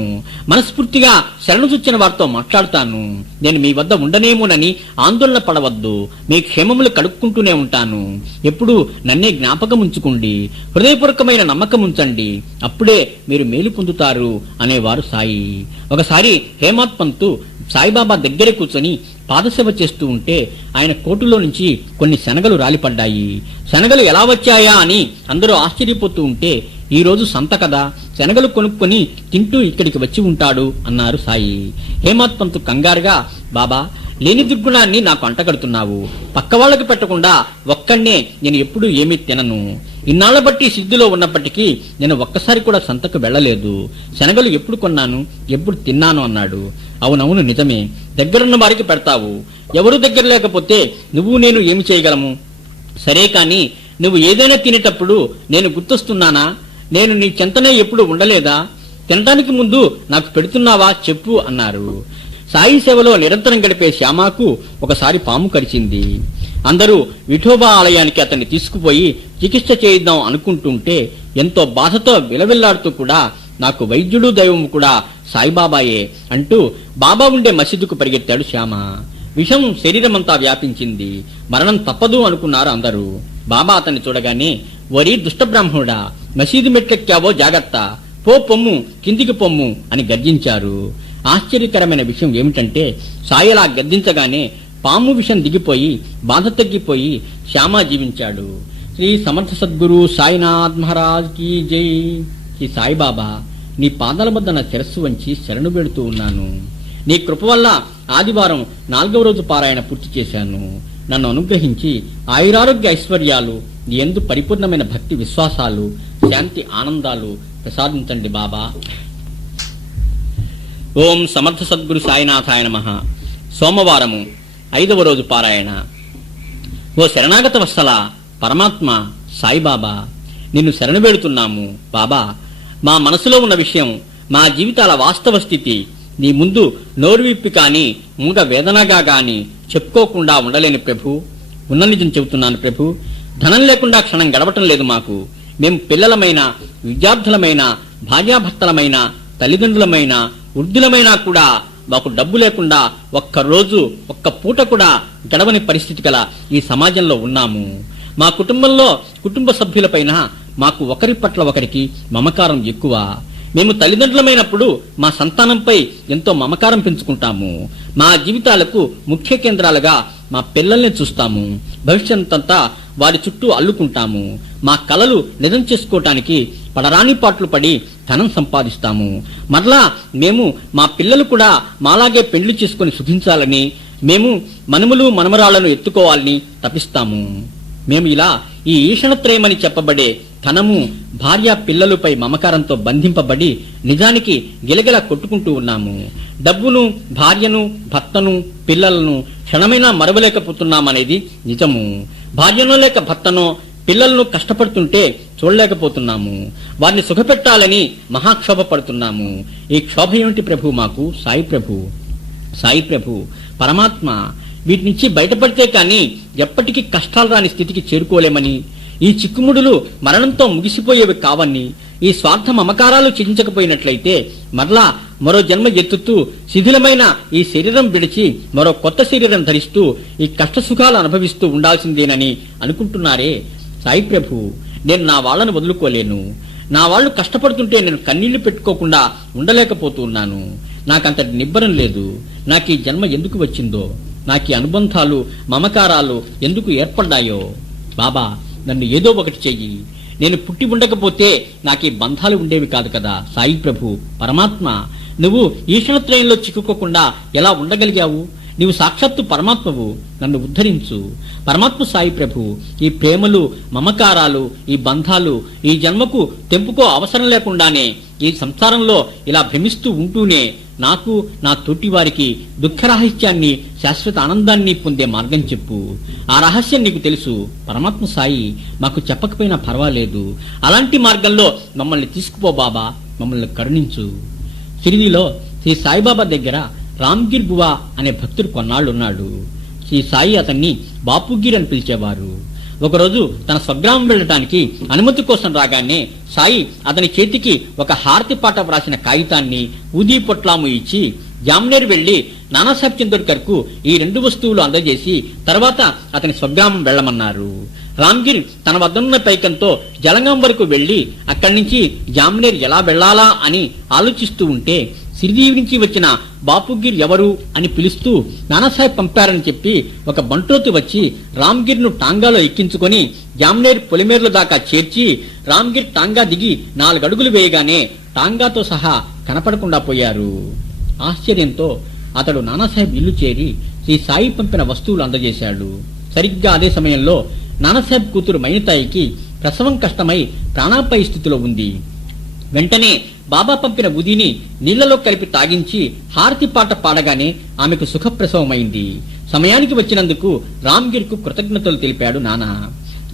మనస్ఫూర్తిగా శరణుచొచ్చిన వారితో మాట్లాడుతాను. నేను మీ వద్ద ఉండనేమోనని ఆందోళన పడవద్దు. మీ క్షేమములు కడుక్కుంటూనే ఉంటాను. ఎప్పుడు నన్నే జ్ఞాపకం ఉంచుకోండి. హృదయపూర్వకమైన నమ్మకం ఉంచండి. అప్పుడే మీరు మేలు పొందుతారు అనేవారు సాయి. ఒకసారి హేమాత్ పంతు సాయిబాబా దగ్గర కూర్చొని పాదసేవ చేస్తూ ఉంటే ఆయన కోటులో నుంచి కొన్ని శనగలు రాలిపడ్డాయి. శనగలు ఎలా వచ్చాయా అని అందరూ ఆశ్చర్యపోతూ ఉంటే, ఈ రోజు సంత కదా, శనగలు కొనుక్కొని తింటూ ఇక్కడికి వచ్చి ఉంటాడు అన్నారు సాయి. హేమాత్ పంతు కంగారుగా, బాబా, లేని దుర్గుణాన్ని నాకు అంటగడుతున్నావు. పక్క వాళ్ళకి పెట్టకుండా ఒక్కడే నేను ఎప్పుడూ ఏమీ తినను. ఇన్నాళ్ల బట్టి సిద్ధిలో ఉన్నప్పటికీ నేను ఒక్కసారి కూడా సంతకు వెళ్లలేదు. శనగలు ఎప్పుడు కొన్నాను, ఎప్పుడు తిన్నాను అన్నాడు. అవునవును, నిజమే. దగ్గరున్న వారికి పెడతావు. ఎవరు దగ్గర లేకపోతే నువ్వు నేను ఏమి చేయగలము? సరే కాని నువ్వు ఏదైనా తినేటప్పుడు నేను గుర్తొస్తున్నానా? నేను నీ చెంతనే ఎప్పుడు ఉండలేదా? తినటానికి ముందు నాకు పెడుతున్నావా చెప్పు అన్నారు. సాయి సేవలో నిరంతరం గడిపే శ్యామాకు ఒకసారి పాము కరిచింది. అందరూ విఠోబా ఆలయానికి అతన్ని తీసుకుపోయి చికిత్స చేయిద్దాం అనుకుంటుంటే ఎంతో బాధతో విలవిల్లాడుతూ కూడా, నాకు వైద్యుడు దైవము కూడా సాయిబాబాయే అంటూ బాబా ఉండే మసీదుకు పరిగెత్తాడు శ్యామ. విషం శరీరమంతా వ్యాపించింది. మరణం తప్పదు అనుకున్నారు అందరూ. బాబా అతన్ని చూడగానే, వరి దుష్టబ్రాహ్మణుడా, మసీదు మెట్లెక్కావో జాగ్రత్త, పో పొమ్ము, కిందికి పొమ్ము అని గర్జించారు. ఆశ్చర్యకరమైన విషయం ఏమిటంటే, సాయిలా గర్జించగానే పాము విషం దిగిపోయి బాధ తగ్గిపోయి శ్యామ జీవించాడు. శ్రీ సమర్థ సద్గురు సాయినాథ్ మహారాజ్ కీ జై. శ్రీ సాయిబాబా, నీ పాదాల వద్ద నా శిరస్సు వంచి శరణు పెడుతూ ఉన్నాను. నీ కృప వల్ల ఆదివారం 4వ రోజు పారాయణ పూర్తి చేశాను. నన్ను అనుగ్రహించి ఆయురారోగ్య ఐశ్వర్యాలు, నీ యందు పరిపూర్ణమైన భక్తి విశ్వాసాలు, శాంతి ఆనందాలు ప్రసాదించండి బాబా. ఓం సమర్థ సద్గురు సాయినాథాయ నమః. సోమవారము 5వ రోజు పారాయణ. ఓ శరణాగత వత్సల పరమాత్మ సాయిబాబా, నిన్ను శరణు వేడుతున్నాము బాబా. మా మనసులో ఉన్న విషయం, మా జీవితాల వాస్తవ స్థితి నీ ముందు నోరు విప్పి కాని మూగ వేదనగా గాని చెప్పుకోకుండా ఉండలేని ప్రభు. ఉన్న నిజం చెబుతున్నాను ప్రభు. ధనం లేకుండా క్షణం గడవటం లేదు మాకు. మేం పిల్లలమైన, విద్యార్థులమైన, భార్యాభర్తలమైన, తల్లిదండ్రులమైన, వృద్ధులమైనా కూడా మాకు డబ్బు లేకుండా ఒక్కరోజు ఒక్క పూట కూడా గడవని పరిస్థితి గల ఈ సమాజంలో ఉన్నాము. మా కుటుంబంలో కుటుంబ సభ్యులపైన మాకు ఒకరి పట్ల ఒకరికి మమకారం ఎక్కువ. మేము తల్లిదండ్రులమైనప్పుడు మా సంతానంపై ఎంతో మమకారం పెంచుకుంటాము. మా జీవితాలకు ముఖ్య కేంద్రాలుగా మా పిల్లల్ని చూస్తాము. భవిష్యత్తంతా వారి చుట్టూ అల్లుకుంటాము. మా కలలు నిజం చేసుకోవటానికి పడరాని పాటలు పడి ధనం సంపాదిస్తాము. మరలా మేము మా పిల్లలు కూడా మాలాగే పెళ్లి చేసుకుని సుఖించాలని, మేము మనుమలు మనమరాళ్లను ఎత్తుకోవాలని తపిస్తాము. మేము ఇలా ఈ ఈషణత్రయమని చెప్పబడే ధనము, భార్య, పిల్లలపై మమకారంతో బంధింపబడి నిజానికి గిలగిలా కొట్టుకుంటూ ఉన్నాము. డబ్బును, భార్యను, భర్తను, పిల్లలను క్షణమైనా మరవలేకపోతున్నామనేది నిజము. భార్యనో లేక భర్తనో పిల్లలను కష్టపడుతుంటే చూడలేకపోతున్నాము. వారిని సుఖపెట్టాలని మహాక్షోభ పడుతున్నాము. ఈ క్షోభ ఏమిటి ప్రభు మాకు? సాయి ప్రభు, సాయి ప్రభు పరమాత్మ, వీటి నుంచి బయటపడితే కానీ ఎప్పటికీ కష్టాలు రాని స్థితికి చేరుకోలేమని, ఈ చిక్కుముడులు మరణంతో ముగిసిపోయేవి కావని, ఈ స్వార్థ మమకారాలు చించకపోయినట్లయితే మరలా మరో జన్మ ఎత్తుతూ శిథిలమైన ఈ శరీరం విడిచి మరో కొత్త శరీరం ధరిస్తూ ఈ కష్ట సుఖాలు అనుభవిస్తూ ఉండాల్సిందేనని అనుకుంటున్నారే సాయి ప్రభు. నేను నా వాళ్ళను వదులుకోలేను. నా వాళ్ళు కష్టపడుతుంటే నేను కన్నీళ్లు పెట్టుకోకుండా ఉండలేకపోతున్నాను. నాకంతటి నిబ్బరం లేదు. నాకు ఈ జన్మ ఎందుకు వచ్చిందో, నాకు ఈ అనుబంధాలు, మమకారాలు ఎందుకు ఏర్పడ్డాయో బాబా, నన్ను ఏదో ఒకటి చెయ్యి. నేను పుట్టి ఉండకపోతే నాకు ఈ బంధాలు ఉండేవి కాదు కదా. సాయి ప్రభు, పరమాత్మ, నువ్వు ఈశ్వరత్రయంలో చిక్కుకోకుండా ఎలా ఉండగలిగావు? నీవు సాక్షాత్తు పరమాత్మవు, నన్ను ఉద్ధరించు. పరమాత్మ సాయి ప్రభు, ఈ ప్రేమలు, మమకారాలు, ఈ బంధాలు ఈ జన్మకు తెంపుకో అవసరం లేకుండానే ఈ సంసారంలో ఇలా భ్రమిస్తూ ఉంటూనే నాకు, నా తోటి వారికి దుఃఖరహస్యాన్ని, శాశ్వత ఆనందాన్ని పొందే మార్గం చెప్పు. ఆ రహస్యం నీకు తెలుసు పరమాత్మ సాయి, మాకు చెప్పకపోయినా పర్వాలేదు. అలాంటి మార్గంలో మమ్మల్ని తీసుకుపో బాబా, మమ్మల్ని కరుణించు. షిరిడీలో శ్రీ సాయిబాబా దగ్గర రామ్గిర్ బువా అనే భక్తుడు కొన్నాళ్లున్నాడు. శ్రీ సాయి అతన్ని బాపుగిర్ అని పిలిచేవారు. ఒకరోజు తన స్వగ్రామం వెళ్ళటానికి అనుమతి కోసం రాగానే సాయి అతని చేతికి ఒక హారతి పాట వ్రాసిన కాగితాన్ని, ఊదీ పొట్లాము ఇచ్చి జామ్నేర్ వెళ్లి నానాసాహెబ్ చందోర్కర్కు ఈ 2 వస్తువులు అందజేసి తర్వాత అతని స్వగ్రామం వెళ్లమన్నారు. రామ్గిర్ తన వద్దనున్న పైకంతో జలంగం వరకు వెళ్లి అక్కడి నుంచి జామ్నేర్ ఎలా వెళ్లాలా అని ఆలోచిస్తూ ఉంటే షిరిడీ నుంచి వచ్చిన బాపుగిర్ ఎవరు అని పిలుస్తూ నానాసాహెబ్ పంపారని చెప్పి ఒక బంట్రోతు వచ్చి రామ్గిర్ ను టాంగాలో ఎక్కించుకొని జామ్నేర్ పొలిమేర్ల దాకా చేర్చి రామ్గిర్ టాంగా దిగి 4 అడుగులు వేయగానే టాంగాతో సహా కనపడకుండా పోయారు. ఆశ్చర్యంతో అతడు నానాసాహెబ్ ఇల్లు చేరి శ్రీ సాయి పంపిన వస్తువులు అందజేశాడు. సరిగ్గా అదే సమయంలో నానాసాహెబ్ కూతురు మైనతాయికి ప్రసవం కష్టమై ప్రాణాపాయ స్థితిలో ఉంది. వెంటనే బాబా పంపిన ఉదీని నీళ్లలో కలిపి తాగించి హారతి పాట పాడగానే ఆమెకు సుఖప్రసవమైంది. సమయానికి వచ్చినందుకు రామ్గిర్ కు కృతజ్ఞతలు తెలిపాడు నాన్న.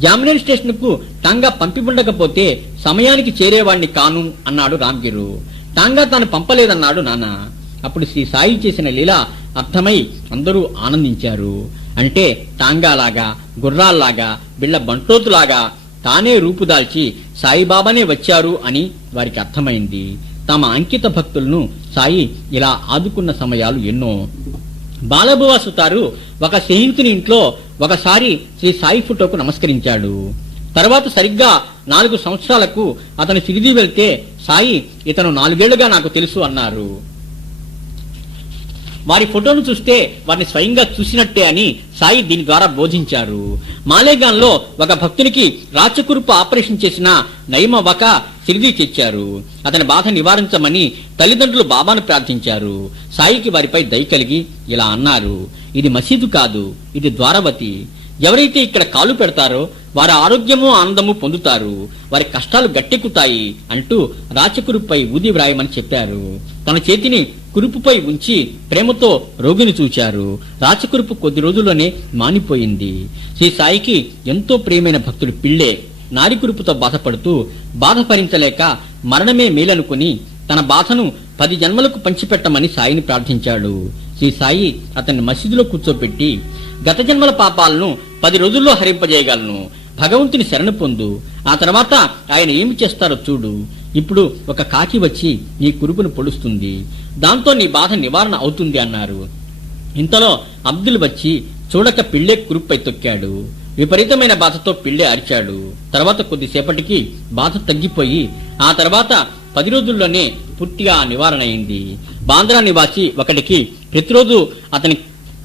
జామ్నేర్ స్టేషన్ కు టాంగా పంపి ఉండకపోతే సమయానికి చేరేవాణ్ణి కాను అన్నాడు రామ్గిరు. టాంగా తాను పంపలేదన్నాడు నాన్న. అప్పుడు శ్రీ సాయి చేసిన లీల అర్థమై అందరూ ఆనందించారు. అంటే టాంగాలాగా, గుర్రాల్లాగా, బిళ్ళ బంటోతులాగా తానే రూపుదాల్చి సాయిబాబానే వచ్చారు అని వారికి అర్థమైంది. తమ అంకిత భక్తులను సాయి ఇలా ఆదుకున్న సమయాలు ఎన్నో. బాలబువా సుతారు ఒక స్నేహితుని ఇంట్లో ఒకసారి శ్రీ సాయి ఫోటోకు నమస్కరించాడు. తర్వాత సరిగ్గా 4 సంవత్సరాలకు అతను షిరిడీ వెళ్తే సాయి ఇతను 4 ఏళ్లుగా నాకు తెలుసు అన్నారు. వారి ఫోటోను చూస్తే వారిని స్వయంగా చూసినట్టే అని సాయి దీని ద్వారా బోధించారు. మాలేగాన్లో ఒక భక్తునికి రాచకురుపు ఆపరేషన్ చేసిన నయమవ్వక షిరిడీ తెచ్చారు. అతని బాధ నివారించమని తల్లిదండ్రులు బాబాను ప్రార్థించారు. సాయికి వారిపై దయ కలిగి ఇలా అన్నారు, ఇది మసీదు కాదు, ఇది ద్వారవతి. ఎవరైతే ఇక్కడ కాలు పెడతారో వారి ఆరోగ్యము, ఆనందము పొందుతారు, వారి కష్టాలు గట్టెక్కుతాయి అంటూ రాచకురుపై ఊది వ్రాయమని చెప్పారు. తన చేతిని కురుపుపై ఉంచి ప్రేమతో రోగిని చూచారు. రాచకురుపు కొద్ది రోజుల్లోనే మానిపోయింది. శ్రీ సాయికి ఎంతో ప్రియమైన భక్తుడు పిళ్ళే నారికురుపుతో బాధపడుతూ బాధ భరించలేక మరణమే మేలనుకుని తన బాధను 10 జన్మలకు పంచిపెట్టమని సాయిని ప్రార్థించాడు. శ్రీ సాయి అతన్ని మసీదులో కూర్చోపెట్టి, గత జన్మల పాపాలను 10 రోజుల్లో హరింపజేయగలను, భగవంతుని శరణు పొందు, ఆ తర్వాత ఆయన ఏమి చేస్తారో చూడు. ఇప్పుడు ఒక కాకి వచ్చి నీ కురుపును పొడుస్తుంది, దాంతో నీ బాధ నివారణ అవుతుంది అన్నారు. ఇంతలో అబ్దుల్ వచ్చి చూడక పిళ్ళే కురుపై తొక్కాడు. విపరీతమైన బాధతో పిళ్ళే అరిచాడు. తర్వాత కొద్దిసేపటికి బాధ తగ్గిపోయి ఆ తర్వాత 10 రోజుల్లోనే పూర్తిగా నివారణ అయింది. బాంద్రా నివాసి ఒకడికి ప్రతిరోజు అతని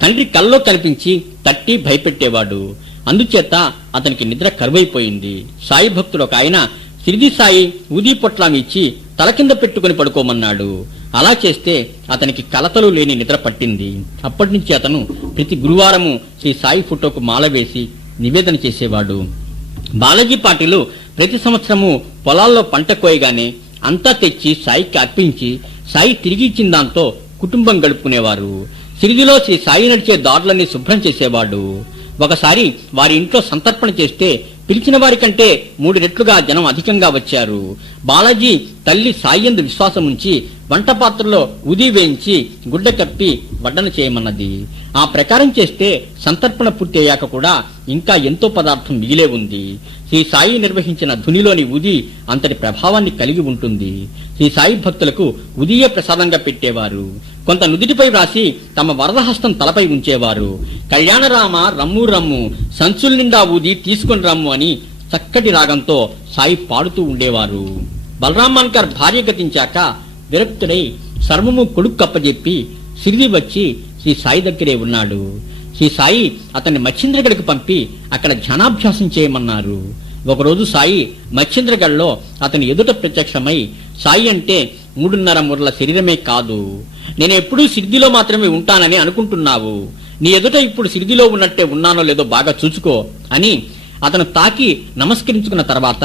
తండ్రి కల్లో కనిపించి తట్టి భయపెట్టేవాడు. అందుచేత అతనికి నిద్ర కరువైపోయింది. సాయి భక్తుడు ఒక ఆయన షిరిడీ సాయి ఊదీ పొట్లాం ఇచ్చి తల కింద పెట్టుకుని పడుకోమన్నాడు. అలా చేస్తే అతనికి కలతలు లేని నిద్ర పట్టింది. అప్పటి నుంచి అతను ప్రతి గురువారము శ్రీ సాయి ఫోటోకు మాల వేసి నివేదన చేసేవాడు. బాలాజీ పాటిలు ప్రతి సంవత్సరము పొలాల్లో పంట కోయగానే అంతా తెచ్చి సాయికి అర్పించి సాయి తిరిగి ఇచ్చిన దాంతో కుటుంబం గడుపుకునేవారు. షిరిడీలో శ్రీ సాయి నడిచే దారులన్నీ శుభ్రం చేసేవాడు. ఒకసారి వారి ఇంట్లో సంతర్పణ చేస్తే పిలిచిన వారి కంటే 3 రెట్లుగా జనం అధికంగా వచ్చారు. బాలాజీ తల్లి సాయందు విశ్వాసం ఉంచి వంట పాత్రలో ఉది వేయించి గుడ్డ కప్పి వడ్డన చేయమన్నది. ఆ ప్రకారం చేస్తే సంతర్పణ పూర్తి అయ్యాక కూడా ఇంకా ఎంతో పదార్థం మిగిలే ఉంది. శ్రీ సాయి నిర్వహించిన ధునిలోని ఉది అంతటి ప్రభావాన్ని కలిగి ఉంటుంది. శ్రీ సాయి భక్తులకు ఉదియే ప్రసాదంగా పెట్టేవారు. కొంత నుదిటిపై వ్రాసి తమ వరదహస్తం తలపై ఉంచేవారు. కళ్యాణరామ రమ్ము రమ్ము, సంచుల నిండా ఊది తీసుకుని రమ్ము అని చక్కటి రాగంతో సాయి పాడుతూ ఉండేవారు. బలరాం మాన్కర్ భార్య గతించాక విరక్తుడై సర్వము కొడుకు కప్పజెప్పి షిరిడీ వచ్చి శ్రీ సాయి దగ్గరే ఉన్నాడు. శ్రీ సాయి అతన్ని మచ్చింద్రగఢకు పంపి అక్కడ ధ్యానాభ్యాసం చేయమన్నారు. ఒకరోజు సాయి మచ్చింద్రగఢ్లో అతని ఎదుట ప్రత్యక్షమై, సాయి అంటే 3.5 మూరల శరీరమే కాదు, నేను ఎప్పుడూ సిద్ధిలో మాత్రమే ఉంటానని అనుకుంటున్నావు, నీ ఎదుట ఇప్పుడు సిద్ధిలో ఉన్నట్టే ఉన్నానో లేదో బాగా చూసుకో అని అతను తాకి నమస్కరించుకున్న తర్వాత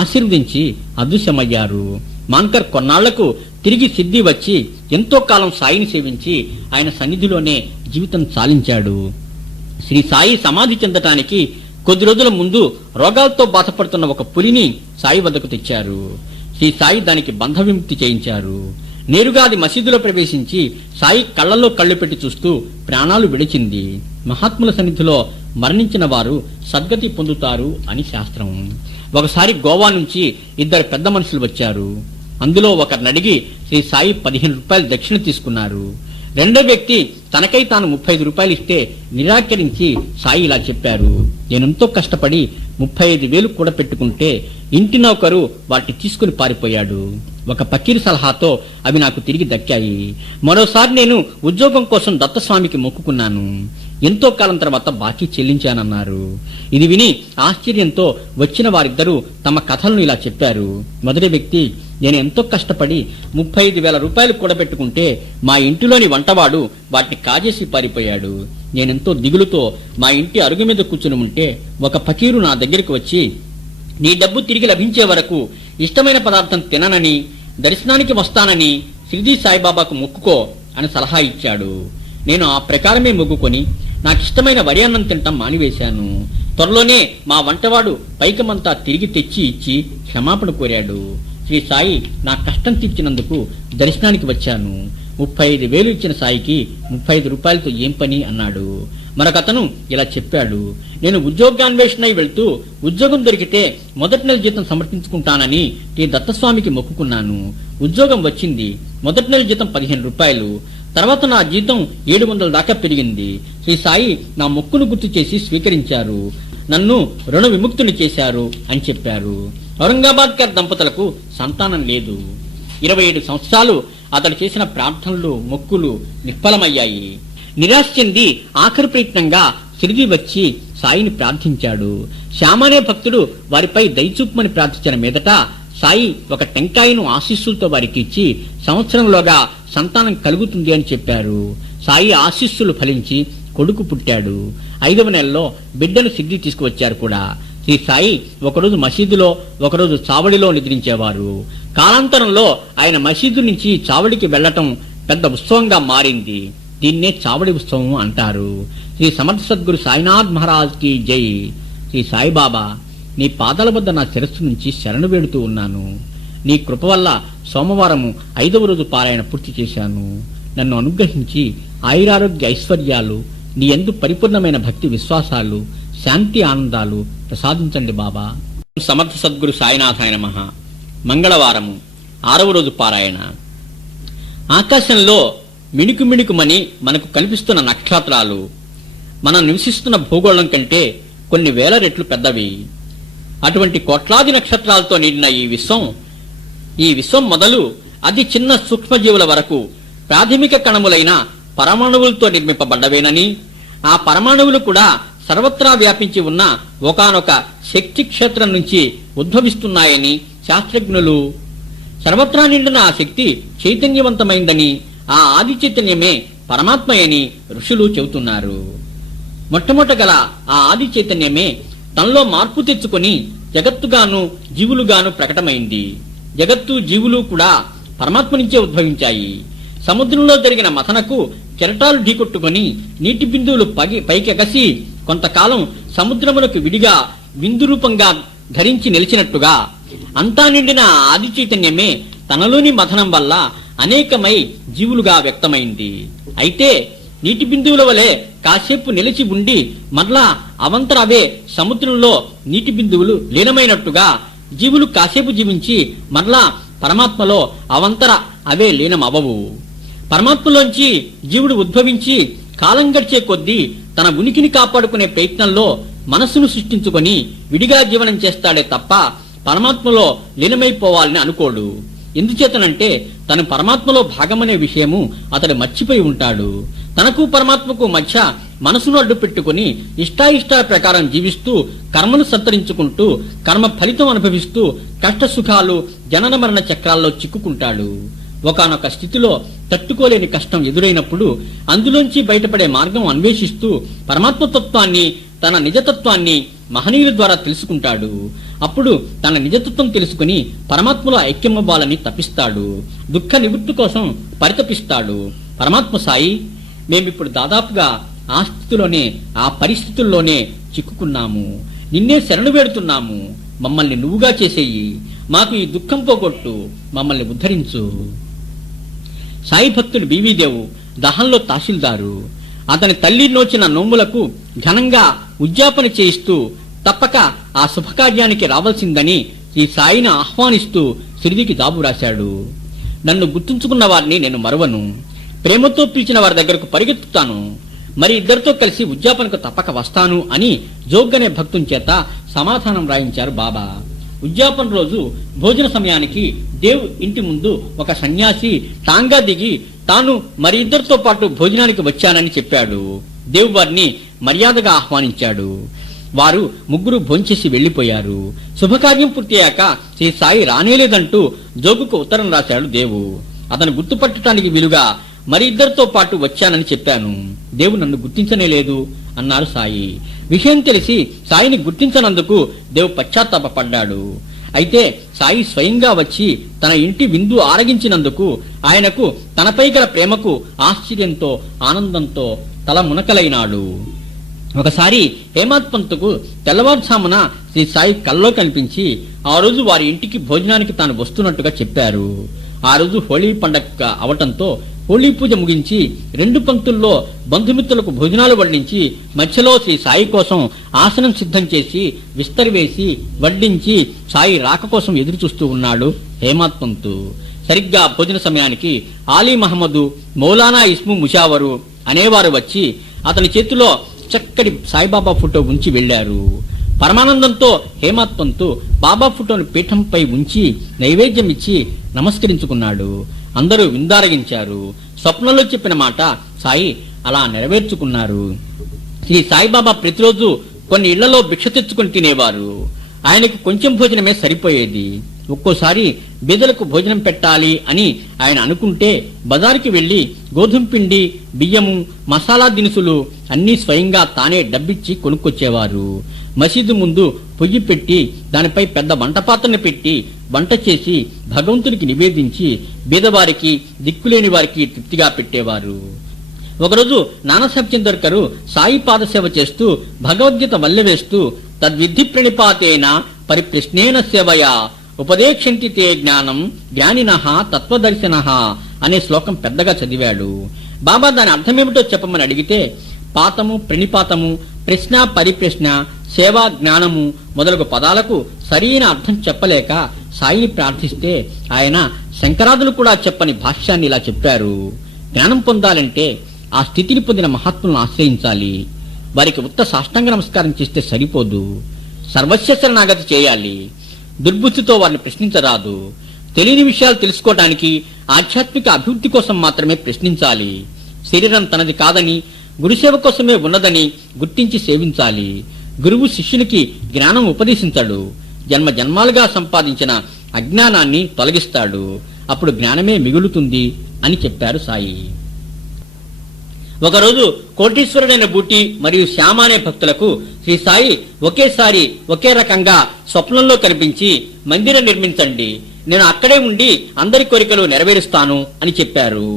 ఆశీర్వదించి అదృశ్యమయ్యారు. మాన్కర్ కొన్నాళ్లకు తిరిగి సిద్ధి వచ్చి ఎంతో కాలం సాయిని సేవించి ఆయన సన్నిధిలోనే జీవితం చాలించాడు. శ్రీ సాయి సమాధి చెందటానికి కొద్ది రోజుల ముందు రోగాలతో బాధపడుతున్న ఒక పులిని సాయి వద్దకు తెచ్చారు. శ్రీ సాయి దానికి బంధ విముక్తి చేయించారు. నేరుగా అది మసీదులో ప్రవేశించి సాయి కళ్లలో కళ్ళు పెట్టి చూస్తూ ప్రాణాలు విడిచింది. మహాత్ముల సన్నిధిలో మరణించిన వారు సద్గతి పొందుతారు అని శాస్త్రం. ఒకసారి గోవా నుంచి 2 పెద్ద మనుషులు వచ్చారు. అందులో ఒకరిని అడిగి శ్రీ సాయి 15 రూపాయలు దక్షిణ తీసుకున్నారు. రెండో వ్యక్తి తనకై తాను 35 రూపాయలు ఇస్తే నిరాకరించి సాయి ఇలా చెప్పారు, నేనెంతో కష్టపడి 35,000 కూడా పెట్టుకుంటే ఇంటి నౌకరు వాటిని తీసుకుని పారిపోయాడు. ఒక పకీరు సలహాతో అవి నాకు తిరిగి దక్కాయి. మరోసారి నేను ఉద్యోగం కోసం దత్తస్వామికి మొక్కుకున్నాను. ఎంతో కాలం తర్వాత బాకీ చెల్లించానన్నారు. ఇది విని ఆశ్చర్యంతో వచ్చిన వారిద్దరూ తమ కథలను ఇలా చెప్పారు. మొదటి వ్యక్తి, నేను ఎంతో కష్టపడి 35,000 రూపాయలు కూడబెట్టుకుంటే మా ఇంటిలోని వంటవాడు వాటిని కాజేసి పారిపోయాడు. నేనెంతో దిగులుతో మా ఇంటి అరుగు మీద కూర్చుని ఉంటే ఒక ఫకీరు నా దగ్గరికి వచ్చి, నీ డబ్బు తిరిగి లభించే వరకు ఇష్టమైన పదార్థం తిననని, దర్శనానికి వస్తానని షిరిడీ సాయిబాబాకు మొక్కుకో అని సలహా ఇచ్చాడు. నేను ఆ ప్రకారమే మొక్కుకొని నాకిష్టమైన వరి అన్నం తింటాం మానివేశాను. త్వరలోనే మా వంటవాడు పైకమంతా తిరిగి తెచ్చి ఇచ్చి క్షమాపణ కోరాడు. శ్రీ సాయి నా కష్టం తీర్చినందుకు దర్శనానికి వచ్చాను. 35,000 ఇచ్చిన సాయికి 35 రూపాయలతో ఏం పని అన్నాడు. మరొకతను ఇలా చెప్పాడు, నేను ఉద్యోగాన్వేషణై వెళ్తూ ఉద్యోగం దొరికితే మొదటి నెల జీతం సమర్పించుకుంటానని ఈ దత్తస్వామికి మొక్కుకున్నాను. ఉద్యోగం వచ్చింది. మొదటి నెల జీతం 15 రూపాయలు. తర్వాత నా జీతం 700 దాకా పెరిగింది. శ్రీ సాయి నా మొక్కును గుర్తు చేసి స్వీకరించారు, నన్ను రుణ విముక్తుని చేశారు అని చెప్పారు. ఔరంగాబాద్ గారి దంపతులకు సంతానం లేదు. 27 సంవత్సరాలు అతడు చేసిన ప్రార్థనలు, మొక్కులు నిష్ఫలమయ్యాయి. నిరాశ చెంది ఆఖరి ప్రయత్నంగా తిరిగి వచ్చి సాయిని ప్రార్థించాడు. శ్యామనే భక్తుడు వారిపై దయచూపమని ప్రార్థించిన మీదట సాయి ఒక టెంకాయను ఆశీస్సులతో వారికి ఇచ్చి సంవత్సరంలోగా సంతానం కలుగుతుంది అని చెప్పారు. సాయి ఆశీస్సులు ఫలించి కొడుకు పుట్టాడు. 5వ నెలలో బిడ్డను సిద్ధి తీసుకువచ్చారు కూడా. శ్రీ సాయి ఒకరోజు మసీదులో, ఒకరోజు చావడిలో నిద్రించేవారు. కాలాంతరంలో ఆయన మసీదు నుంచి చావడికి వెళ్లటం పెద్ద ఉత్సవంగా మారింది. దీన్నే చావడి ఉత్సవం అంటారు. శ్రీ సమర్థ సద్గురు సాయినాథ్ మహారాజ్ కి జై. శ్రీ సాయిబాబా, నీ పాదాల వద్ద నా శిరస్సు నుంచి శరణు వేడుతూ ఉన్నాను. నీ కృప వల్ల సోమవారము 5వ రోజు పారాయణ పూర్తి చేశాను. నన్ను అనుగ్రహించి ఆయురారోగ్య ఐశ్వర్యాలు, నీ యందు పరిపూర్ణమైన భక్తి విశ్వాసాలు, శాంతి ఆనందాలు ప్రసాదించండి బాబా. సమర్థ సద్గురు సాయినాథాయ నమః. మంగళవారము 6వ రోజు పారాయణ. ఆకాశంలో మిణుకు మిణుకుమని మనకు కనిపిస్తున్న నక్షత్రాలు మనం నివసిస్తున్న భూగోళం కంటే కొన్ని వేల రెట్లు పెద్దవి. అటువంటి కోట్లాది నక్షత్రాలతో నిండిన ఈ విశ్వం మొదలు అతి చిన్న సూక్ష్మజీవుల వరకు ప్రాథమిక కణములైన పరమాణువులతో నిర్మింపబడ్డవేనని, ఆ పరమాణువులు కూడా సర్వత్రా వ్యాపించి ఉన్న ఒకానొక శక్తి క్షేత్రం నుంచి ఉద్భవిస్తున్నాయని శాస్త్రజ్ఞులు, సర్వత్రా నిండిన ఆ శక్తి చైతన్యవంతమైందని, ఆ ఆది చైతన్యమే పరమాత్మయని ఋషులు చెబుతున్నారు. మొట్టమొదట గల ఆ ఆది చైతన్యమే తనలో మార్పు తెచ్చుకొని జగత్తుగాను జీవులుగాను ప్రకటమైంది. జగత్తు, జీవులు కూడా పరమాత్మ నుంచే ఉద్భవించాయి. సముద్రంలో జరిగిన మథనకు కెరటాలు ఢీకొట్టుకుని నీటి బిందువులు పైకెగసి కొంతకాలం సముద్రములకు విడిగా బిందు రూపంగా ధరించి నిలిచినట్టుగా అంతా నిండిన ఆది చైతన్యమే తనలోని మథనం వల్ల అనేకమై జీవులుగా వ్యక్తమైంది. అయితే నీటి బిందువుల వలె కాసేపు నిలిచి ఉండి మరలా అవంతర అవే సముద్రంలో నీటి బిందువులు లీనమైనట్టుగా జీవులు కాసేపు జీవించి మరలా పరమాత్మలో అవంతర అవే లీనమవవు. పరమాత్మలోంచి జీవుడు ఉద్భవించి కాలం గడిచే కొద్దీ తన ఉనికిని కాపాడుకునే ప్రయత్నంలో మనస్సును సృష్టించుకొని విడిగా జీవనం చేస్తాడే తప్ప పరమాత్మలో లీనమైపోవాలని అనుకోడు. ఎందుచేతనంటే తను పరమాత్మలో భాగమనే విషయము అతడు మర్చిపోయి ఉంటాడు. తనకు పరమాత్మకు మధ్య మనసును అడ్డు పెట్టుకుని ఇష్టాయిష్టాల ప్రకారం జీవిస్తూ కర్మను సంతరించుకుంటూ కర్మ ఫలితం అనుభవిస్తూ కష్ట సుఖాలు జనన మరణ చక్రాల్లో చిక్కుకుంటాడు. ఒకానొక స్థితిలో తట్టుకోలేని కష్టం ఎదురైనప్పుడు అందులోంచి బయటపడే మార్గం అన్వేషిస్తూ పరమాత్మతత్వాన్ని తన నిజతత్వాన్ని మహనీయుల ద్వారా తెలుసుకుంటాడు. అప్పుడు తన నిజతత్వం తెలుసుకుని పరమాత్మలో ఐక్యమవ్వాలని తపిస్తాడు. దుఃఖ నివృత్తి కోసం పరితపిస్తాడు. పరమాత్మ సాయి, మేమిప్పుడు దాదాపుగా ఆ స్థితిలోనే ఆ పరిస్థితుల్లోనే చిక్కుకున్నాము. నిన్నే శరణు వేడుతున్నాము. మమ్మల్ని నువ్వుగా చేసేయి. మాకు ఈ దుఃఖం పోగొట్టు. మమ్మల్ని ఉద్ధరించు. సాయి భక్తుడు బీవీదేవు దహంలో తహసీల్దారు. అతని తల్లి నోచిన నోములకు ఘనంగా ఉద్యాపన చేయిస్తూ తప్పక ఆ శుభకార్యానికి రావాల్సిందని ఈ సాయిని ఆహ్వానిస్తూ సిరిదికి జాబు రాశాడు. నన్ను గుర్తుంచుకున్న వారిని నేను మరవను. ప్రేమతో పిలిచిన వారి దగ్గరకు పరిగెత్తుతాను. మరి ఇద్దరితో కలిసి ఉద్యాపనకు తప్పక వస్తాను అని జోగ్గనే భక్తుని చేత సమాధానం రాయించారు బాబా. ఉద్యాపన రోజు భోజన సమయానికి దేవ్ ఇంటి ముందు ఒక సన్యాసి టాంగా దిగి తాను మరి ఇద్దరితో పాటు భోజనానికి వచ్చానని చెప్పాడు. దేవ్ వారిని మర్యాదగా ఆహ్వానించాడు. వారు ముగ్గురు భోంచేసి వెళ్లిపోయారు. శుభకార్యం పూర్తయ్యాక శ్రీ సాయి రానేలేదంటూ జోగుకు ఉత్తరం రాశాడు దేవు. అతను గుర్తుపట్టడానికి వీలుగా మరి ఇద్దరితో పాటు వచ్చానని చెప్పాను. దేవు నన్ను గుర్తించనే లేదు అన్నారు సాయి. విషయం తెలిసి సాయిని గుర్తించనందుకు దేవు పశ్చాత్తాపడ్డాడు. అయితే సాయి స్వయంగా వచ్చి తన ఇంటి విందు ఆరగించినందుకు ఆయనకు తనపై గల ప్రేమకు ఆశ్చర్యంతో ఆనందంతో తల మునకలైనాడు. ఒకసారి హేమాత్ పంతుకు తెల్లవారుజామున శ్రీ సాయి కల్లో కనిపించి ఆ రోజు వారి ఇంటికి భోజనానికి తాను వస్తున్నట్టుగా చెప్పారు. ఆ రోజు హోళీ పండగ అవటంతో హోళీ పూజ ముగించి 2 పంక్తుల్లో బంధుమిత్రులకు భోజనాలు వడ్డించి మధ్యలో శ్రీ సాయి కోసం ఆసనం సిద్ధం చేసి విస్తరి వేసి వడ్డించి సాయి రాక కోసం ఎదురు చూస్తూ ఉన్నాడు హేమాత్ పంతు. సరిగ్గా భోజన సమయానికి ఆలీ మహమ్మదు, మౌలానా ఇస్ము ముషావరు అనేవారు వచ్చి అతని చేతిలో చక్కటి సాయిబాబా ఫోటో ఉంచి వెళ్లారు. పరమానందంతో హేమాత్ పంతు బాబా ఫోటోను పీఠంపై ఉంచి నైవేద్యం ఇచ్చి నమస్కరించుకున్నాడు. అందరూ విందారగించారు. స్వప్నంలో చెప్పిన మాట సాయి అలా నెరవేర్చుకున్నారు. శ్రీ సాయిబాబా ప్రతిరోజు కొన్ని ఇళ్లలో భిక్ష తెచ్చుకొని తినేవారు. ఆయనకు కొంచెం భోజనమే సరిపోయేది. ఒక్కోసారి బీదలకు భోజనం పెట్టాలి అని ఆయన అనుకుంటే బజారుకి వెళ్లి గోధుమ పిండి, బియ్యము, మసాలా దినుసులు అన్నీ స్వయంగా తానే డబ్బిచ్చి కొనుక్కొచ్చేవారు. మసీదు ముందు పొయ్యి పెట్టి దానిపై పెద్ద వంటపాత్రను పెట్టి వంట చేసి భగవంతునికి నివేదించి బీదవారికి, దిక్కులేని వారికి తృప్తిగా పెట్టేవారు. ఒకరోజు నానాసాహెబ్ చందోర్కర్ సాయి పాదసేవ చేస్తూ భగవద్గీత వల్లెవేస్తూ తద్విద్ధి ప్రణిపాతేన పరిప్రశ్నేన సేవయా ఉపదేక్షంతి తే జ్ఞానం జ్ఞానినః తత్వదర్శనః అనే శ్లోకం పెద్దగా చదివాడు. బాబా దాని అర్థమేమిటో చెప్పమని అడిగితే పాతము, ప్రణిపాతము, ప్రశ్న, పరిప్రశ్న, సేవ, జ్ఞానము మొదలగు పదాలకు సరైన అర్థం చెప్పలేక సాయిని ప్రార్థిస్తే ఆయన శంకరాదులు కూడా చెప్పని భాష్యాన్ని ఇలా చెప్పారు. జ్ఞానం పొందాలంటే ఆ స్థితిని పొందిన మహాత్ములను ఆశ్రయించాలి. వారికి ఉత్త సాష్టాంగ నమస్కారం చేస్తే సరిపోదు. సర్వస్వ శరణాగతి చేయాలి. దుర్బుద్ధితో వారిని ప్రశ్నించరాదు. తెలియని విషయాలు తెలుసుకోవడానికి, ఆధ్యాత్మిక అభివృద్ధి కోసం మాత్రమే ప్రశ్నించాలి. శరీరం తనది కాదని, గురుసేవ కోసమే ఉన్నదని గుర్తించి సేవించాలి. గురువు శిష్యునికి జ్ఞానం ఉపదేశించాడు. జన్మ జన్మాలుగా సంపాదించిన అజ్ఞానాన్ని తొలగిస్తాడు. అప్పుడు జ్ఞానమే మిగులుతుంది అని చెప్పారు సాయి. ఒకరోజు కోటీశ్వరుడైన బూటి మరియు శ్యామ అనే భక్తులకు శ్రీ సాయి ఒకేసారి ఒకే రకంగా స్వప్నంలో కనిపించి మందిరం నిర్మించండి, నేను అక్కడే ఉండి అందరి కోరికలు నెరవేరుస్తాను అని చెప్పారు.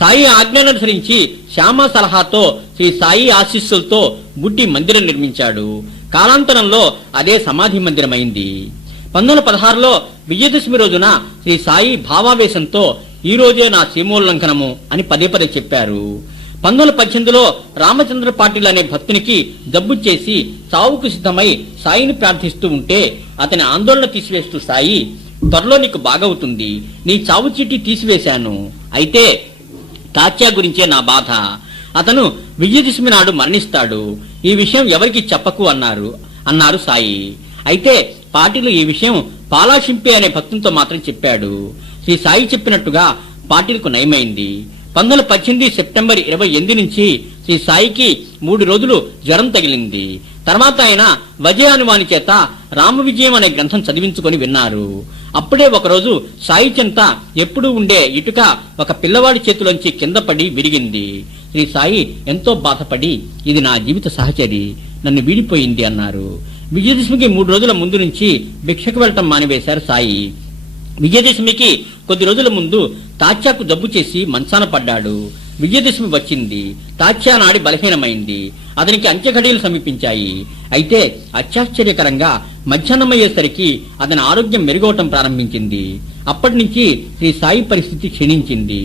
సాయి ఆజ్ఞానుసరించి శ్యామ సలహాతో శ్రీ సాయి ఆశీస్సులతో బుట్టి మందిరం నిర్మించాడు. కాలాంతరంలో అదే సమాధి మందిరమైంది. 1916లో విజయదశమి రోజున శ్రీ సాయి భావావేశంతో ఈ రోజే నా సీమోల్లంఘనము అని పదే పదే చెప్పారు. 1918లో రామచంద్ర పాటిల్ అనే భక్తునికి జబ్బు చేసి చావుకు సిద్ధమై సాయిని ప్రార్థిస్తూ ఉంటే అతని ఆందోళన తీసివేస్తూ సాయి, త్వరలో నీకు బాగవుతుంది, నీ చావు చీటి తీసివేశాను, అయితే తాత్యా గురించే నా బాధ, అతను విజయదశమి నాడు మరణిస్తాడు, ఈ విషయం ఎవరికి చెప్పకు అన్నారు సాయి. అయితే పాటిల్ ఈ విషయం పాలాషింపే అనే భక్తునితో మాత్రం చెప్పాడు. శ్రీ సాయి చెప్పినట్టుగా పాటిల్కు నయమైంది. 1918 సెప్టెంబర్ 28 నుంచి శ్రీ సాయికి 3 రోజులు జ్వరం తగిలింది. తర్వాత ఆయన వజయానువాని చేత రామ విజయం అనే గ్రంథం చదివించుకొని విన్నారు. అప్పుడే ఒకరోజు సాయి చెంత ఎప్పుడూ ఉండే ఇటుక ఒక పిల్లవాడి చేతిలోంచి కింద పడి విరిగింది. శ్రీ సాయి ఎంతో బాధపడి, ఇది నా జీవిత సహచరి, నన్ను వీడిపోయింది అన్నారు. విజయదశమికి 3 రోజుల ముందు నుంచి భిక్షకు వెళ్లటం మానివేశారు సాయి. విజయదశమికి కొద్ది రోజుల ముందు తాత్యాకు జబ్బు చేసి మంచాన పడ్డాడు. విజయదశమి వచ్చింది. తాత్యా నాడి బలహీనమైంది. అతనికి అంత్యఘడియలు సమీపించాయి. అయితే అత్యాశ్చర్యకరంగా మధ్యాహ్నమయ్యేసరికి అతని ఆరోగ్యం మెరుగవటం ప్రారంభించింది. అప్పటి నుంచి శ్రీ సాయి పరిస్థితి క్షీణించింది.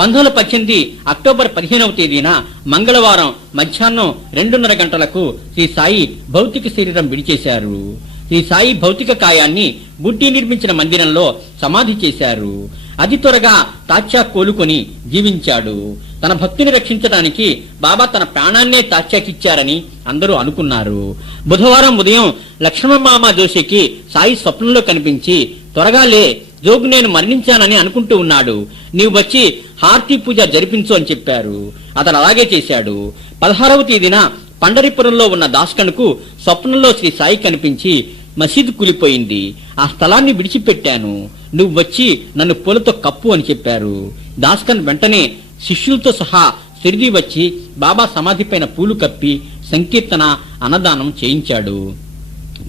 1918 అక్టోబర్ 15వ తేదీన మంగళవారం మధ్యాహ్నం 2:30 గంటలకు శ్రీ సాయి భౌతిక శరీరం విడిచేశారు. శ్రీ సాయి భౌతిక కాయాన్ని బుట్టి నిర్మించిన మందిరంలో సమాధి చేశారు. అతి త్వరగా తాత్యా కోలుకొని జీవించాడు. తన భక్తిని రక్షించడానికి బాబా తన ప్రాణాన్నే తాత్యాకిచ్చారని అందరూ అనుకున్నారు. బుధవారం ఉదయం లక్ష్మణమామ జోషికి సాయి స్వప్నంలో కనిపించి, త్వరగా లే, జోగు నేను మరణించానని అనుకుంటూ ఉన్నాడు, నీవు వచ్చి హారతి పూజ జరిపించు అని చెప్పారు. అతను అలాగే చేశాడు. 16వ తేదీన పండరిపురంలో ఉన్న దాస్కన్కు స్వప్నంలో శ్రీ సాయి కనిపించి, మసీదు కూలిపోయింది, ఆ స్థలాన్ని విడిచిపెట్టాను, నువ్వు వచ్చి నన్ను పూలతో కప్పు అని చెప్పారు. దాస్కన్ వెంటనే శిష్యులతో సహా సిరిడి వచ్చి బాబా సమాధి పైన పూలు కప్పి సంకీర్తన, అన్నదానం చేయించాడు.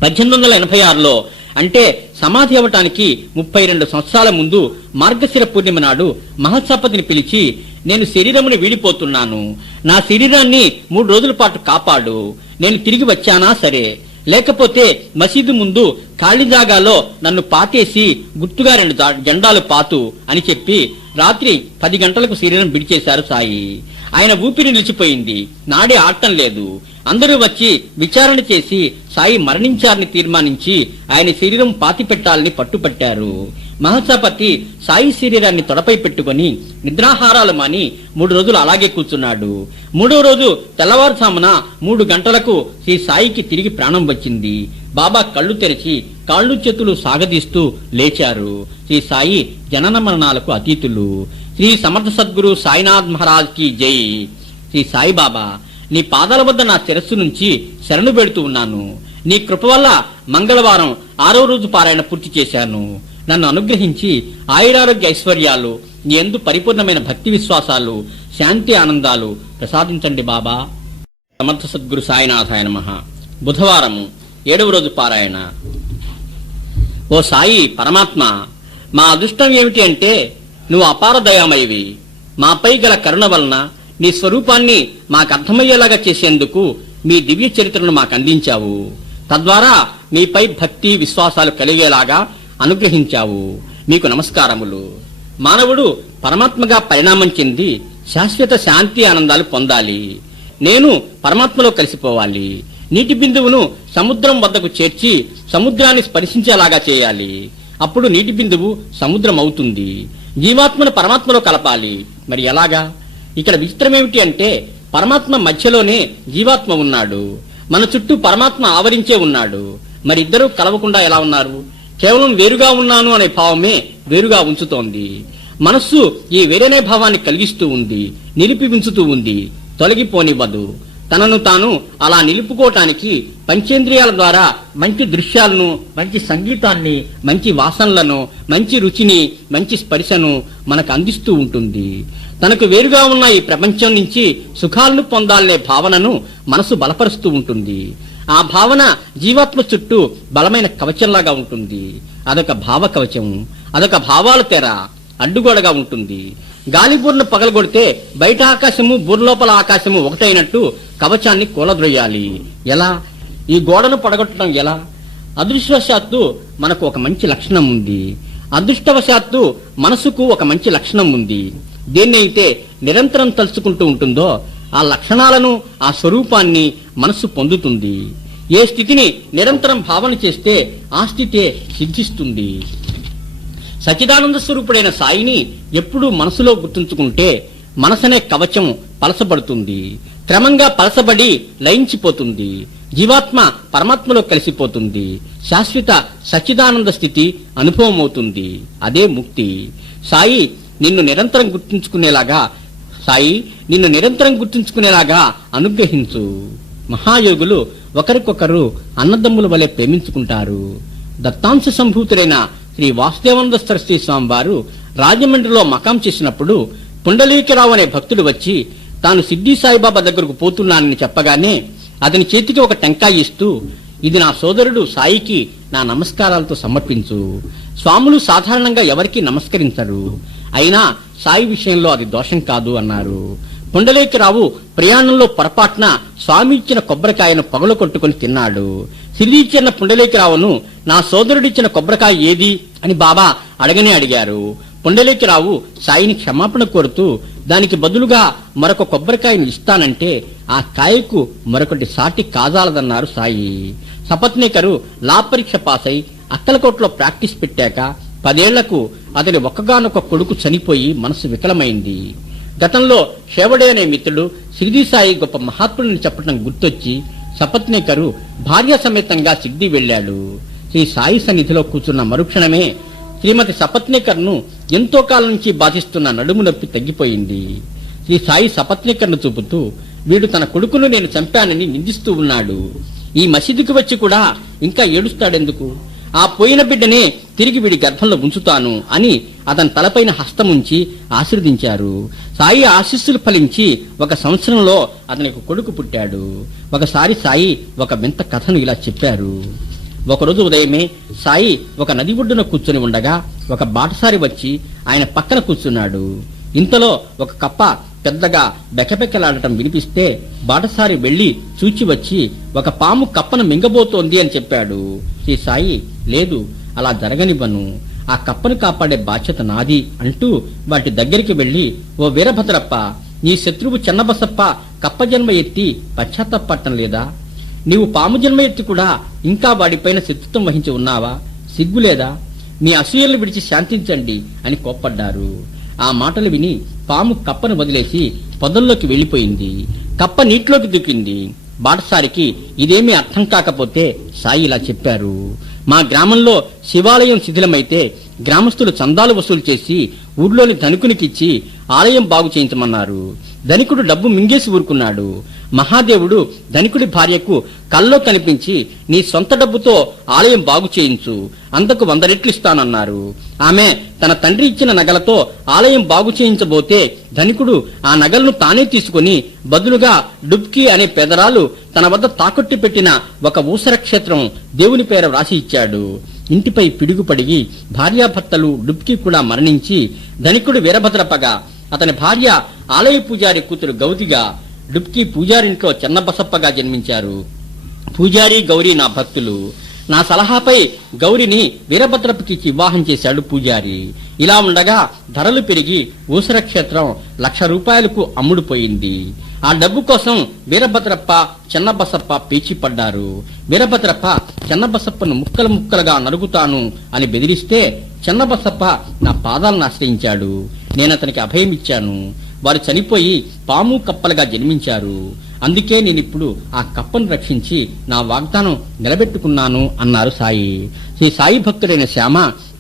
1886లో అంటే సమాధి అవ్వటానికి 32 సంవత్సరాల ముందు మార్గశిర పూర్ణిమ నాడు మహత్సపతిని పిలిచి, నేను శరీరముని వీడిపోతున్నాను, నా శరీరాన్ని 3 రోజుల పాటు కాపాడు, నేను తిరిగి వచ్చానా సరే, లేకపోతే మసీదు ముందు ఖాళీ జాగాలో నన్ను పాతేసి గుర్తుగా 2 జెండాలు పాతు అని చెప్పి రాత్రి 10 గంటలకు శరీరం విడిచేశారు సాయి. ఆయన ఊపిరి నిలిచిపోయింది, నాడి ఆడటం లేదు. అందరూ వచ్చి విచారణ చేసి సాయి మరణించారని తీర్మానించి ఆయన శరీరం పాతి పెట్టాలని పట్టుపట్టారు. మహత్సపతి సాయి శరీరాన్ని తొడపై పెట్టుకుని నిద్రాహారాలు మాని 3 రోజులు అలాగే కూర్చున్నాడు. 3వ రోజు తెల్లవారుజామున 3 గంటలకు శ్రీ సాయికి తిరిగి ప్రాణం వచ్చింది. బాబా కళ్ళు తెరిచి కాళ్ళు చేతులు సాగదీస్తూ లేచారు. శ్రీ సాయి జనన మరణాలకు అతీతులు. శ్రీ సమర్థ సద్గురు సాయినాథ్ మహారాజ్ కి జై. శ్రీ సాయిబాబా, నీ పాదాల వద్ద నా శిరస్సు నుంచి శరణు పెడుతూ ఉన్నాను. నీ కృప వల్ల మంగళవారం 6వ రోజు పారాయణ పూర్తి చేశాను. నన్ను అనుగ్రహించి ఆయురారోగ్య ఐశ్వర్యాలు, నీ యందు పరిపూర్ణమైన భక్తి విశ్వాసాలు, శాంతి ఆనందాలు ప్రసాదించండి బాబా. సమర్థ సద్గురు సాయినాథాయ నమః. బుధవారము 7వ రోజు పారాయణ. ఓ సాయి పరమాత్మ, మా అదృష్టం ఏమిటి అంటే నువ్వు అపార దయామయివి. మాపై గల కరుణ వలన నీ స్వరూపాన్ని మాకు అర్థమయ్యేలాగా చేసేందుకు మీ దివ్య చరిత్రను మాకు అందించావు. తద్వారా మీపై భక్తి విశ్వాసాలు కలిగేలాగా అనుగ్రహించావు. మీకు నమస్కారములు. మానవుడు పరమాత్మగా పరిణామం చెంది శాశ్వత శాంతి ఆనందాలు పొందాలి. నేను పరమాత్మలో కలిసిపోవాలి. నీటి బిందువును సముద్రం వద్దకు చేర్చి సముద్రాన్ని స్పర్శించేలాగా చేయాలి. అప్పుడు నీటి బిందువు సముద్రం అవుతుంది. జీవాత్మను పరమాత్మలో కలపాలి. మరి ఎలాగా? ఇక్కడ విచిత్రం ఏమిటి అంటే పరమాత్మ మధ్యలోనే జీవాత్మ ఉన్నాడు. మన చుట్టూ పరమాత్మ ఆవరించే ఉన్నాడు. మరి ఇద్దరూ కలవకుండా ఎలా ఉన్నారు? కేవలం వేరుగా ఉన్నాను అనే భావమే వేరుగా ఉంచుతోంది. మనస్సు ఈ వేరేనే భావాన్ని కలిగిస్తూ ఉంది, నిలిపి ఉంచుతూ ఉంది, తొలగిపోనివ్వదు. తనను తాను అలా నిలుపుకోవటానికి పంచేంద్రియాల ద్వారా మంచి దృశ్యాలను, మంచి సంగీతాన్ని, మంచి వాసనలను, మంచి రుచిని, మంచి స్పర్శను మనకు అందిస్తూ ఉంటుంది. తనకు వేరుగా ఉన్న ఈ ప్రపంచం నుంచి సుఖాలను పొందాలనే భావనను మనసు బలపరుస్తూ ఉంటుంది. ఆ భావన జీవాత్మ చుట్టూ బలమైన కవచంలాగా ఉంటుంది. అదొక భావ కవచం, అదొక భావాల తెర, అడ్డుగోడగా ఉంటుంది. గాలి బూరను పగలగొడితే బయట ఆకాశము, బూరలోపల ఆకాశము ఒకటైనట్టు కవచాన్ని కూలద్రొయ్యాలి. ఎలా? ఈ గోడను పడగొట్టడం ఎలా? అదృష్టవశాత్తు మనకు ఒక మంచి లక్షణం ఉంది. అదృష్టవశాత్తు మనసుకు ఒక మంచి లక్షణం ఉంది. దేన్నైతే నిరంతరం తలుచుకుంటూ ఉంటుందో ఆ లక్షణాలను, ఆ స్వరూపాన్ని మనస్సు పొందుతుంది. ఏ స్థితిని నిరంతరం భావన చేస్తే ఆ స్థితే సిద్ధిస్తుంది. సచ్చిదానంద స్వరూపుడైన సాయిని ఎప్పుడూ మనసులో గుర్తుంచుకుంటే మనసనే కవచం పలసబడుతుంది. క్రమంగా పలసబడి లయించిపోతుంది. జీవాత్మ పరమాత్మలో కలిసిపోతుంది. శాశ్వత సచ్చిదానంద స్థితి అనుభవం అవుతుంది. అదే ముక్తి. సాయి నిన్ను నిరంతరం గుర్తుంచుకునేలాగా అనుగ్రహించు. మహాయోగులు ఒకరికొకరు అన్నదమ్ముల వలె ప్రేమించుకుంటారు. దత్తాంశ సంభూతుడైన శ్రీ వాసుదేవానంద సరస్వతి స్వామి వారు రాజమండ్రిలో మకాం చేసినప్పుడు పుండలీకరావు అనే భక్తుడు వచ్చి తాను సిద్ధి సాయిబాబా దగ్గరకు పోతున్నానని చెప్పగానే అతని చేతికి ఒక టెంకాయ ఇస్తూ, ఇది నా సోదరుడు సాయికి నా నమస్కారాలతో సమర్పించు. స్వాములు సాధారణంగా ఎవరికీ నమస్కరించరు, అయినా సాయి విషయంలో అది దోషం కాదు అన్నారు. పుండలీకరావు ప్రయాణంలో పొరపాటున స్వామి ఇచ్చిన కొబ్బరికాయను పగలు కొట్టుకుని తిన్నాడు. సిరిడి ఇచ్చిన పుండలీకరావును నా సోదరుడిచ్చిన కొబ్బరికాయ ఏది అని బాబా అడిగారు. పుండలీకరావు సాయిని క్షమాపణ కోరుతూ దానికి బదులుగా మరొక కొబ్బరికాయను ఇస్తానంటే ఆ కాయకు మరొకటి సాటి కాజాలదన్నారు సాయి. సపత్నేకరు లా పరీక్ష పాస్ అయి అక్కలకోటలో ప్రాక్టీస్ పెట్టాక 10 ఏళ్లకు అతని ఒక్కగానొక్క కొడుకు చనిపోయి మనసు వికలమైంది. గతంలో షేవడే అనే మిత్రుడు సిరిడి సాయి గొప్ప మహాత్ముడిని చెప్పడం గుర్తొచ్చి సపత్నేకరు భార్య సమేతంగా సిరిడి వెళ్లాడు. శ్రీ సాయి సన్నిధిలో కూర్చున్న మరుక్షణమే శ్రీమతి సపత్నేకర్ను ఎంతో కాలం నుంచి బాధిస్తున్న నడుము నొప్పి తగ్గిపోయింది. శ్రీ సాయి సపత్నేకర్ను చూపుతూ, వీడు తన కొడుకును నేను చంపానని నిందిస్తూ ఉన్నాడు. ఈ మసీదుకు వచ్చి కూడా ఇంకా ఏడుస్తాడెందుకు? ఆ పోయిన బిడ్డనే తిరిగి వీడి గర్భంలో ఉంచుతాను అని అతని తలపైన హస్తముంచి ఆశీర్వదించారు. సాయి ఆశీస్సులు ఫలించి 1 సంవత్సరంలో అతనికి కొడుకు పుట్టాడు. ఒకసారి సాయి ఒక వింత కథను ఇలా చెప్పారు. ఒకరోజు ఉదయమే సాయి ఒక నది ఒడ్డున కూర్చొని ఉండగా ఒక బాటసారి వచ్చి ఆయన పక్కన కూర్చున్నాడు. ఇంతలో ఒక కప్ప పెద్దగా బెకబెకలాడటం వినిపిస్తే బాటసారి వెళ్లి చూచి వచ్చి ఒక పాము కప్పను మింగబోతోంది అని చెప్పాడు. శ్రీ సాయి, లేదు, అలా జరగనివ్వను, ఆ కప్పను కాపాడే బాధ్యత నాది అంటూ వాటి దగ్గరికి వెళ్లి, ఓ వీరభద్రప్ప, నీ శత్రువు చెన్నబసప్ప కప్ప జన్మ ఎత్తి పశ్చాత్తపట్టం లేదా? నీవు పాము జన్మ ఎత్తి కూడా ఇంకా వాడిపైన శత్రుత్వం వహించి ఉన్నావా? సిగ్గులేదా? మీ అసూయలు విడిచి శాంతించండి అని కోప్పడ్డారు. ఆ మాటలు విని పాము కప్పను వదిలేసి పొదల్లోకి వెళ్లిపోయింది. కప్ప నీటిలోకి దూకింది. బాటసారికి ఇదేమీ అర్థం కాకపోతే సాయి ఇలా చెప్పారు. మా గ్రామంలో శివాలయం శిథిలమైతే గ్రామస్తులు చందాలు వసూలు చేసి ఊర్లోని ధనికునికిచ్చి ఆలయం బాగు చేయించమన్నారు. ధనికుడు డబ్బు మింగేసి ఊరుకున్నాడు. మహాదేవుడు ధనికుడి భార్యకు కల్లో కనిపించి, నీ సొంత డబ్బుతో ఆలయం బాగు చేయించు, అంతకు 100 రెట్లు ఇస్తానన్నారు. ఆమె తన తండ్రి ఇచ్చిన నగలతో ఆలయం బాగు చేయించబోతే ధనికుడు ఆ నగలను తానే తీసుకుని బదులుగా డుబ్కీ అనే పెదరాలు తన వద్ద తాకట్టు పెట్టిన ఒక ఊసర క్షేత్రం దేవుని పేర వ్రాసి ఇచ్చాడు. ఇంటిపై పిడుగుపడిగి భార్యాభర్తలు డుబ్కీ కూడా మరణించి ధనికుడు వీరభద్రప్పగా, అతని భార్య ఆలయ పూజారి కూతురు గౌతిగా, డుబ్కీ పూజారింట్లో చెన్నబసప్పగా జన్మించారు. పూజారి గౌరీ నా భక్తులు. నా సలహాపై గౌరిని వీరభద్రప్పకి వివాహం చేశాడు పూజారి. ఇలా ఉండగా ధరలు పెరిగి ఊసర క్షేత్రం 1,00,000 రూపాయలకు అమ్ముడుపోయింది. ఆ డబ్బు కోసం వీరభద్రప్ప చెన్నబసప్ప పీచిపడ్డారు. వీరభద్రప్ప చెన్నబసప్పను ముక్కలు ముక్కలుగా నరుగుతాను అని బెదిరిస్తే చెన్నబసప్ప నా పాదాలను ఆశ్రయించాడు. నేనతనికి అభయం ఇచ్చాను. వారు చనిపోయి పాము కప్పలుగా జన్మించారు. అందుకే నేనిప్పుడు ఆ కప్పను రక్షించి నా వాగ్దానం నిలబెట్టుకున్నాను అన్నారు సాయి. శ్రీ సాయి భక్తుడైన శ్యామ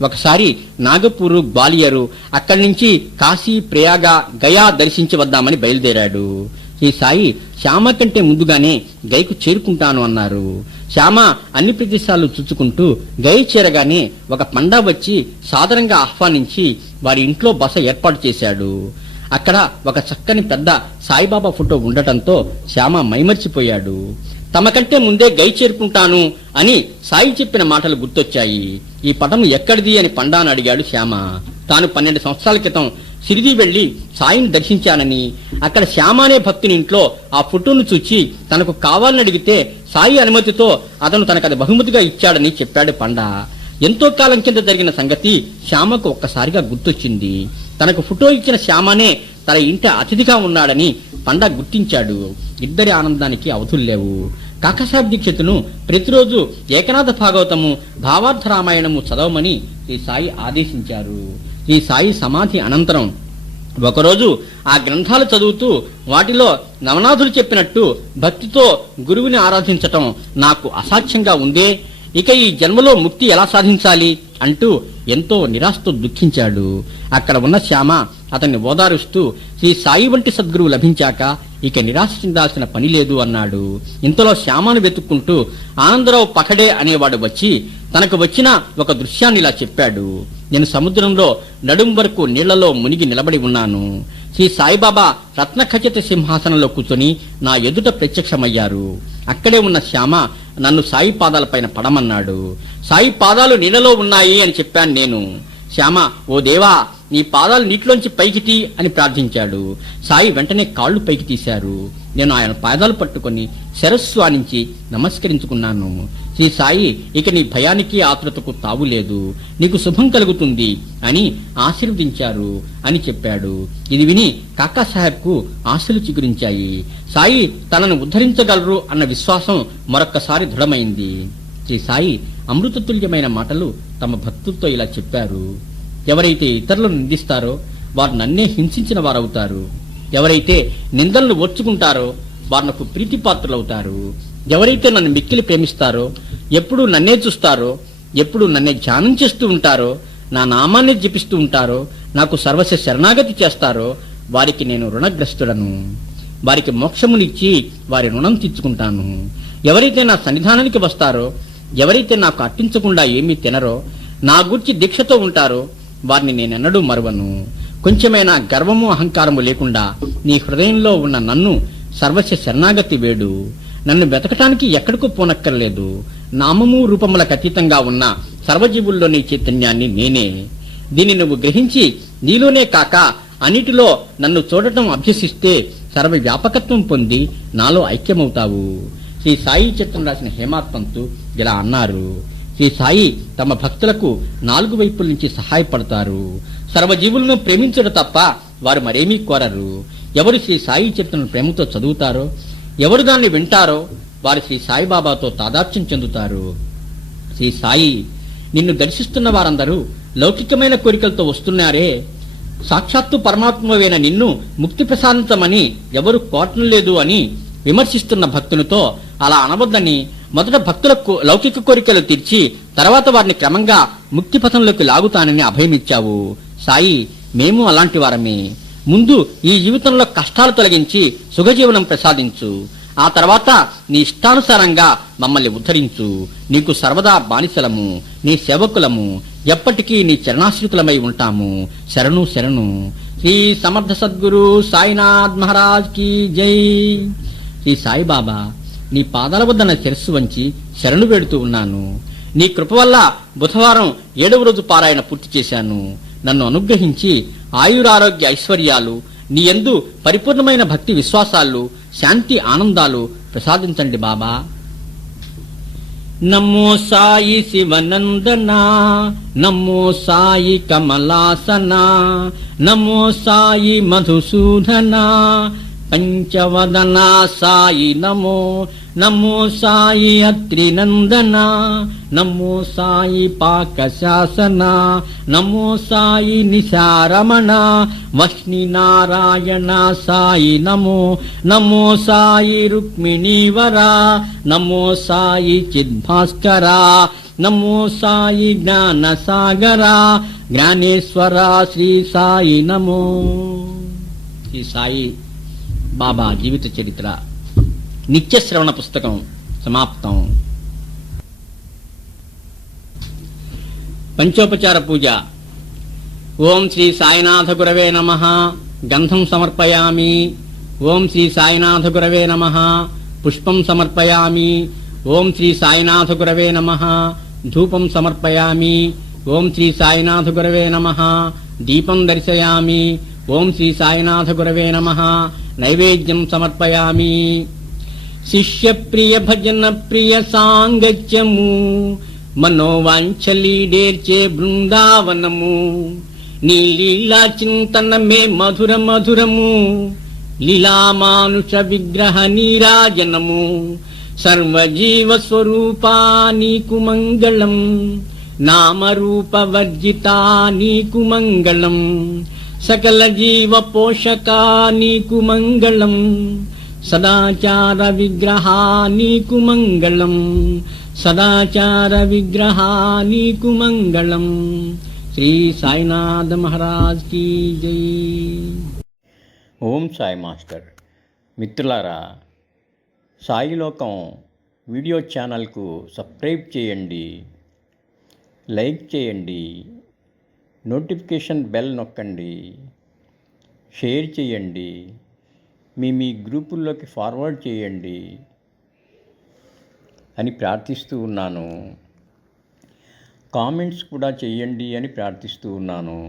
ఒకసారి నాగపూరు, గ్వాలియరు, అక్కడి నుంచి కాశీ, ప్రయాగ, గయా దర్శించి వద్దామని బయలుదేరాడు. శ్రీ సాయి శ్యామ కంటే ముందుగానే గైకు చేరుకుంటాను అన్నారు. శ్యామ అన్ని ప్రదేశాలు చూచుకుంటూ గై చేరగానే ఒక పండా వచ్చి సాదరంగా ఆహ్వానించి వారి ఇంట్లో బస ఏర్పాటు చేశాడు. అక్కడ ఒక చక్కని పెద్ద సాయిబాబా ఫోటో ఉండటంతో శ్యామ మైమర్చిపోయాడు. తమకంటే ముందే గై చేరుకుంటాను అని సాయి చెప్పిన మాటలు గుర్తొచ్చాయి. ఈ పటం ఎక్కడిది అని పండాను అడిగాడు శ్యామ. తాను 12 సంవత్సరాల క్రితం సిరిడి వెళ్లి సాయిని దర్శించానని, అక్కడ శ్యామ అనే భక్తుని ఇంట్లో ఆ ఫోటోను చూచి తనకు కావాలని అడిగితే సాయి అనుమతితో అతను తనకది బహుమతిగా ఇచ్చాడని చెప్పాడు పండా. ఎంతో కాలం కింద జరిగిన సంగతి శ్యామకు ఒక్కసారిగా గుర్తొచ్చింది. తనకు ఫోటో ఇచ్చిన శ్యామనే తన ఇంట అతిథిగా ఉన్నాడని పండా గుర్తించాడు. ఇద్దరి ఆనందానికి అవధుల్లేవు. కాకసాబ్ దీక్షితును ప్రతిరోజు ఏకనాథ భాగవతము, భావార్థ రామాయణము చదవమని ఈ సాయి ఆదేశించారు. ఈ సాయి సమాధి అనంతరం ఒకరోజు ఆ గ్రంథాలు చదువుతూ వాటిలో నవనాథులు చెప్పినట్టు భక్తితో గురువుని ఆరాధించటం నాకు అసాధ్యంగా ఉందే, ఇక ఈ జన్మలో ముక్తి ఎలా సాధించాలి అంటూ ఎంతో నిరాశతో దుఃఖించాడు. అక్కడ ఉన్న శ్యామ అతన్ని ఓదారుస్తూ శ్రీ సాయి వంటి సద్గురువు లభించాక ఇక నిరాశ చెందాల్సిన పని లేదు అన్నాడు. ఇంతలో శ్యామను వెతుక్కుంటూ ఆనందరావు పకడే అనేవాడు వచ్చి తనకు వచ్చిన ఒక దృశ్యాన్ని ఇలా చెప్పాడు. నేను సముద్రంలో నడుం వరకు నీళ్లలో మునిగి నిలబడి ఉన్నాను. శ్రీ సాయిబాబా రత్నఖచిత సింహాసనంలో కూర్చొని నా ఎదుట ప్రత్యక్షమయ్యారు. అక్కడే ఉన్న శ్యామ నన్ను సాయి పాదాలపైన పడమన్నాడు. సాయి పాదాలు నీళ్ళలో ఉన్నాయి అని చెప్పాను నేను. శ్యామ, ఓ దేవా, నీ పాదాలు నీటిలోంచి పైకి తీ అని ప్రార్థించాడు. సాయి వెంటనే కాళ్లు పైకి తీశారు. నేను ఆయన పాదాలు పట్టుకొని శిరస్వానించి నమస్కరించుకున్నాను. శ్రీ సాయి, ఇక నీ భయానికి ఆతృతకు తావు లేదు, నీకు శుభం కలుగుతుంది అని ఆశీర్వదించారు అని చెప్పాడు. ఇది విని కాకాసాహెబ్కు ఆశలు చిగురించాయి. సాయి తనను ఉద్ధరించగలరు అన్న విశ్వాసం మరొక్కసారి దృఢమైంది. శ్రీ సాయి అమృతతుల్యమైన మాటలు తమ భక్తులతో ఇలా చెప్పారు. ఎవరైతే ఇతరులను నిందిస్తారో వారు నన్నే హింసించిన వారవుతారు. ఎవరైతే నిందలను ఓర్చుకుంటారో వారు నాకు ప్రీతిపాత్రులవుతారు. ఎవరైతే నన్ను మిక్కిలి ప్రేమిస్తారో, ఎప్పుడు నన్నే చూస్తారో, ఎప్పుడు నన్నే ధ్యానం చేస్తూ ఉంటారో, నా నామాన్ని జపిస్తూ ఉంటారో, నాకు సర్వస్వ శరణాగతి చేస్తారో వారికి నేను రుణగ్రస్తుడను. వారికి మోక్షమునిచ్చి వారి రుణం తీర్చుకుంటాను. ఎవరైతే నా సన్నిధానానికి వస్తారో, ఎవరైతే నాకు అర్పించకుండా ఏమీ తినరో, నా గూర్చి దీక్షతో ఉంటారో వారిని నేనెన్నడూ మరువను. కొంచెమైనా గర్వము అహంకారము లేకుండా నీ హృదయంలో ఉన్న నన్ను సర్వస్వ శరణాగతి వేడు. నన్ను వెతకటానికి ఎక్కడికో పోనక్కర్లేదు. నామము రూపములకు అతీతంగా ఉన్న సర్వజీవుల్లోని చైతన్యాన్ని నేనే. దీన్ని నువ్వు గ్రహించి నీలోనే కాక అన్నిటిలో నన్ను చూడటం అభ్యసిస్తే సర్వ వ్యాపకత్వం పొంది నాలో ఐక్యమవుతావు. శ్రీ సాయి చరిత్రను రాసిన హేమాడ్ పంతు ఇలా అన్నారు. శ్రీ సాయి తమ భక్తులకు 4 వైపుల నుంచి సహాయపడతారు. సర్వజీవులను ప్రేమించడం తప్ప వారు మరేమీ కోరరు. ఎవరు శ్రీ సాయి చరిత్రను ప్రేమతో చదువుతారో, ఎవరు దాన్ని వింటారో వారు శ్రీ సాయిబాబాతో తాదాత్మ్యం చెందుతారు. శ్రీ సాయి, నిన్ను దర్శిస్తున్న వారందరూ లౌకికమైన కోరికలతో వస్తున్నారే, సాక్షాత్తు పరమాత్మవైన నిన్ను ముక్తి ప్రసాదించమని ఎవరు కోరటం లేదు అని విమర్శిస్తున్న భక్తునితో అలా అనవద్దని మొదట భక్తులకు లౌకిక కోరికలు తీర్చి తర్వాత వారిని క్రమంగా ముక్తి పథంలోకి లాగుతానని అభయమిచ్చావు. సాయి, మేము అలాంటి వారమే. ముందు ఈ జీవితంలో కష్టాలు తొలగించి సుఖజీవనం ప్రసాదించు. ఆ తర్వాత నీ ఇష్టానుసారంగా మమ్మల్ని ఉద్ధరించు. నీకు సర్వదా బానిసలము, నీ సేవకులము, ఎప్పటికీ నీ చరణాశ్రితులమై ఉంటాము. శరణు శరణు. శ్రీ సమర్థ సద్గురు సాయినాథ్ మహారాజ్ కి జై. శ్రీ సాయిబాబా, నీ పాదాల వద్ద నా శిరస్సు వంచి శరణు వేడుతూ ఉన్నాను. నీ కృప వల్ల బుధవారం 7వ రోజు పారాయణ పూర్తి చేశాను. నన్ను అనుగ్రహించి ఆయురారోగ్య ఐశ్వర్యాలు, నీ యందు పరిపూర్ణమైన భక్తి విశ్వాసాలు, శాంతి ఆనందాలు ప్రసాదించండి బాబా. నమో సాయి శివనందనా, నమో సాయి కమలాసనా, నమో సాయి మధుసూదనా, పంచవదనా సాయి నమో, నమో సాయి అత్రినందనా, నమో సాయి పాకశాసన, నమో సాయి నిశారమణ, వష్ణి నారాయణ సాయి నమో, నమో సాయి రుక్మిణీవర, నమో సాయి చిద్భాస్కర, నమో సాయి జ్ఞానసాగర, జ్ఞానేశ్వర శ్రీ సాయి నమో. శ్రీ సాయి బాబా జీవిత చరిత్ర నిత్య శ్రవణ పుస్తకం సమాప్తం. పంచోపచార పూజ. ఓం శ్రీ సాయినాథ గురవే నమః. గంధం సమర్పయామి. ఓం శ్రీ సాయినాథ గురవే నమః. పుష్పం సమర్పయామి. ఓం శ్రీ సాయినాథ గురవే నమః. ధూపం సమర్పయామి. ఓం శ్రీ సాయినాథ గురవే నమః. దీపం దర్శయామి. ఓం శ్రీ సాయినాథ గురవే నమః. నైవేద్యం సమర్పయామి. శిష్య ప్రియ భజన ప్రియ సాంగత్యము, మనోవాంఛలీడేర్చే బృందావనము, నీ లీలా చింతనమే మధుర మధురము, లీలామానుష విగ్రహ నీరాజనము, సర్వజీవ స్వరూపా నీకు మంగళం, నామరూప వర్జితా నీకు మంగళం, సకల జీవ పోషకా నీకు మంగళం, సదాచార విగ్రహా నీకు మంగళం, సదాచార విగ్రహా నీకు మంగళం. శ్రీ సాయినాథ మహారాజ్ కీ జై. ఓం సాయి మాస్టర్. మిత్రులారా, సాయిలోకం వీడియో ఛానల్కు సబ్స్క్రైబ్ చేయండి, లైక్ చేయండి, నోటిఫికేషన్ బెల్ నొక్కండి, షేర్ చేయండి, మీ గ్రూపుల్లోకి ఫార్వర్డ్ చేయండి అని ప్రార్థిస్తూ ఉన్నాను. కామెంట్స్ కూడా చేయండి అని ప్రార్థిస్తూ ఉన్నాను.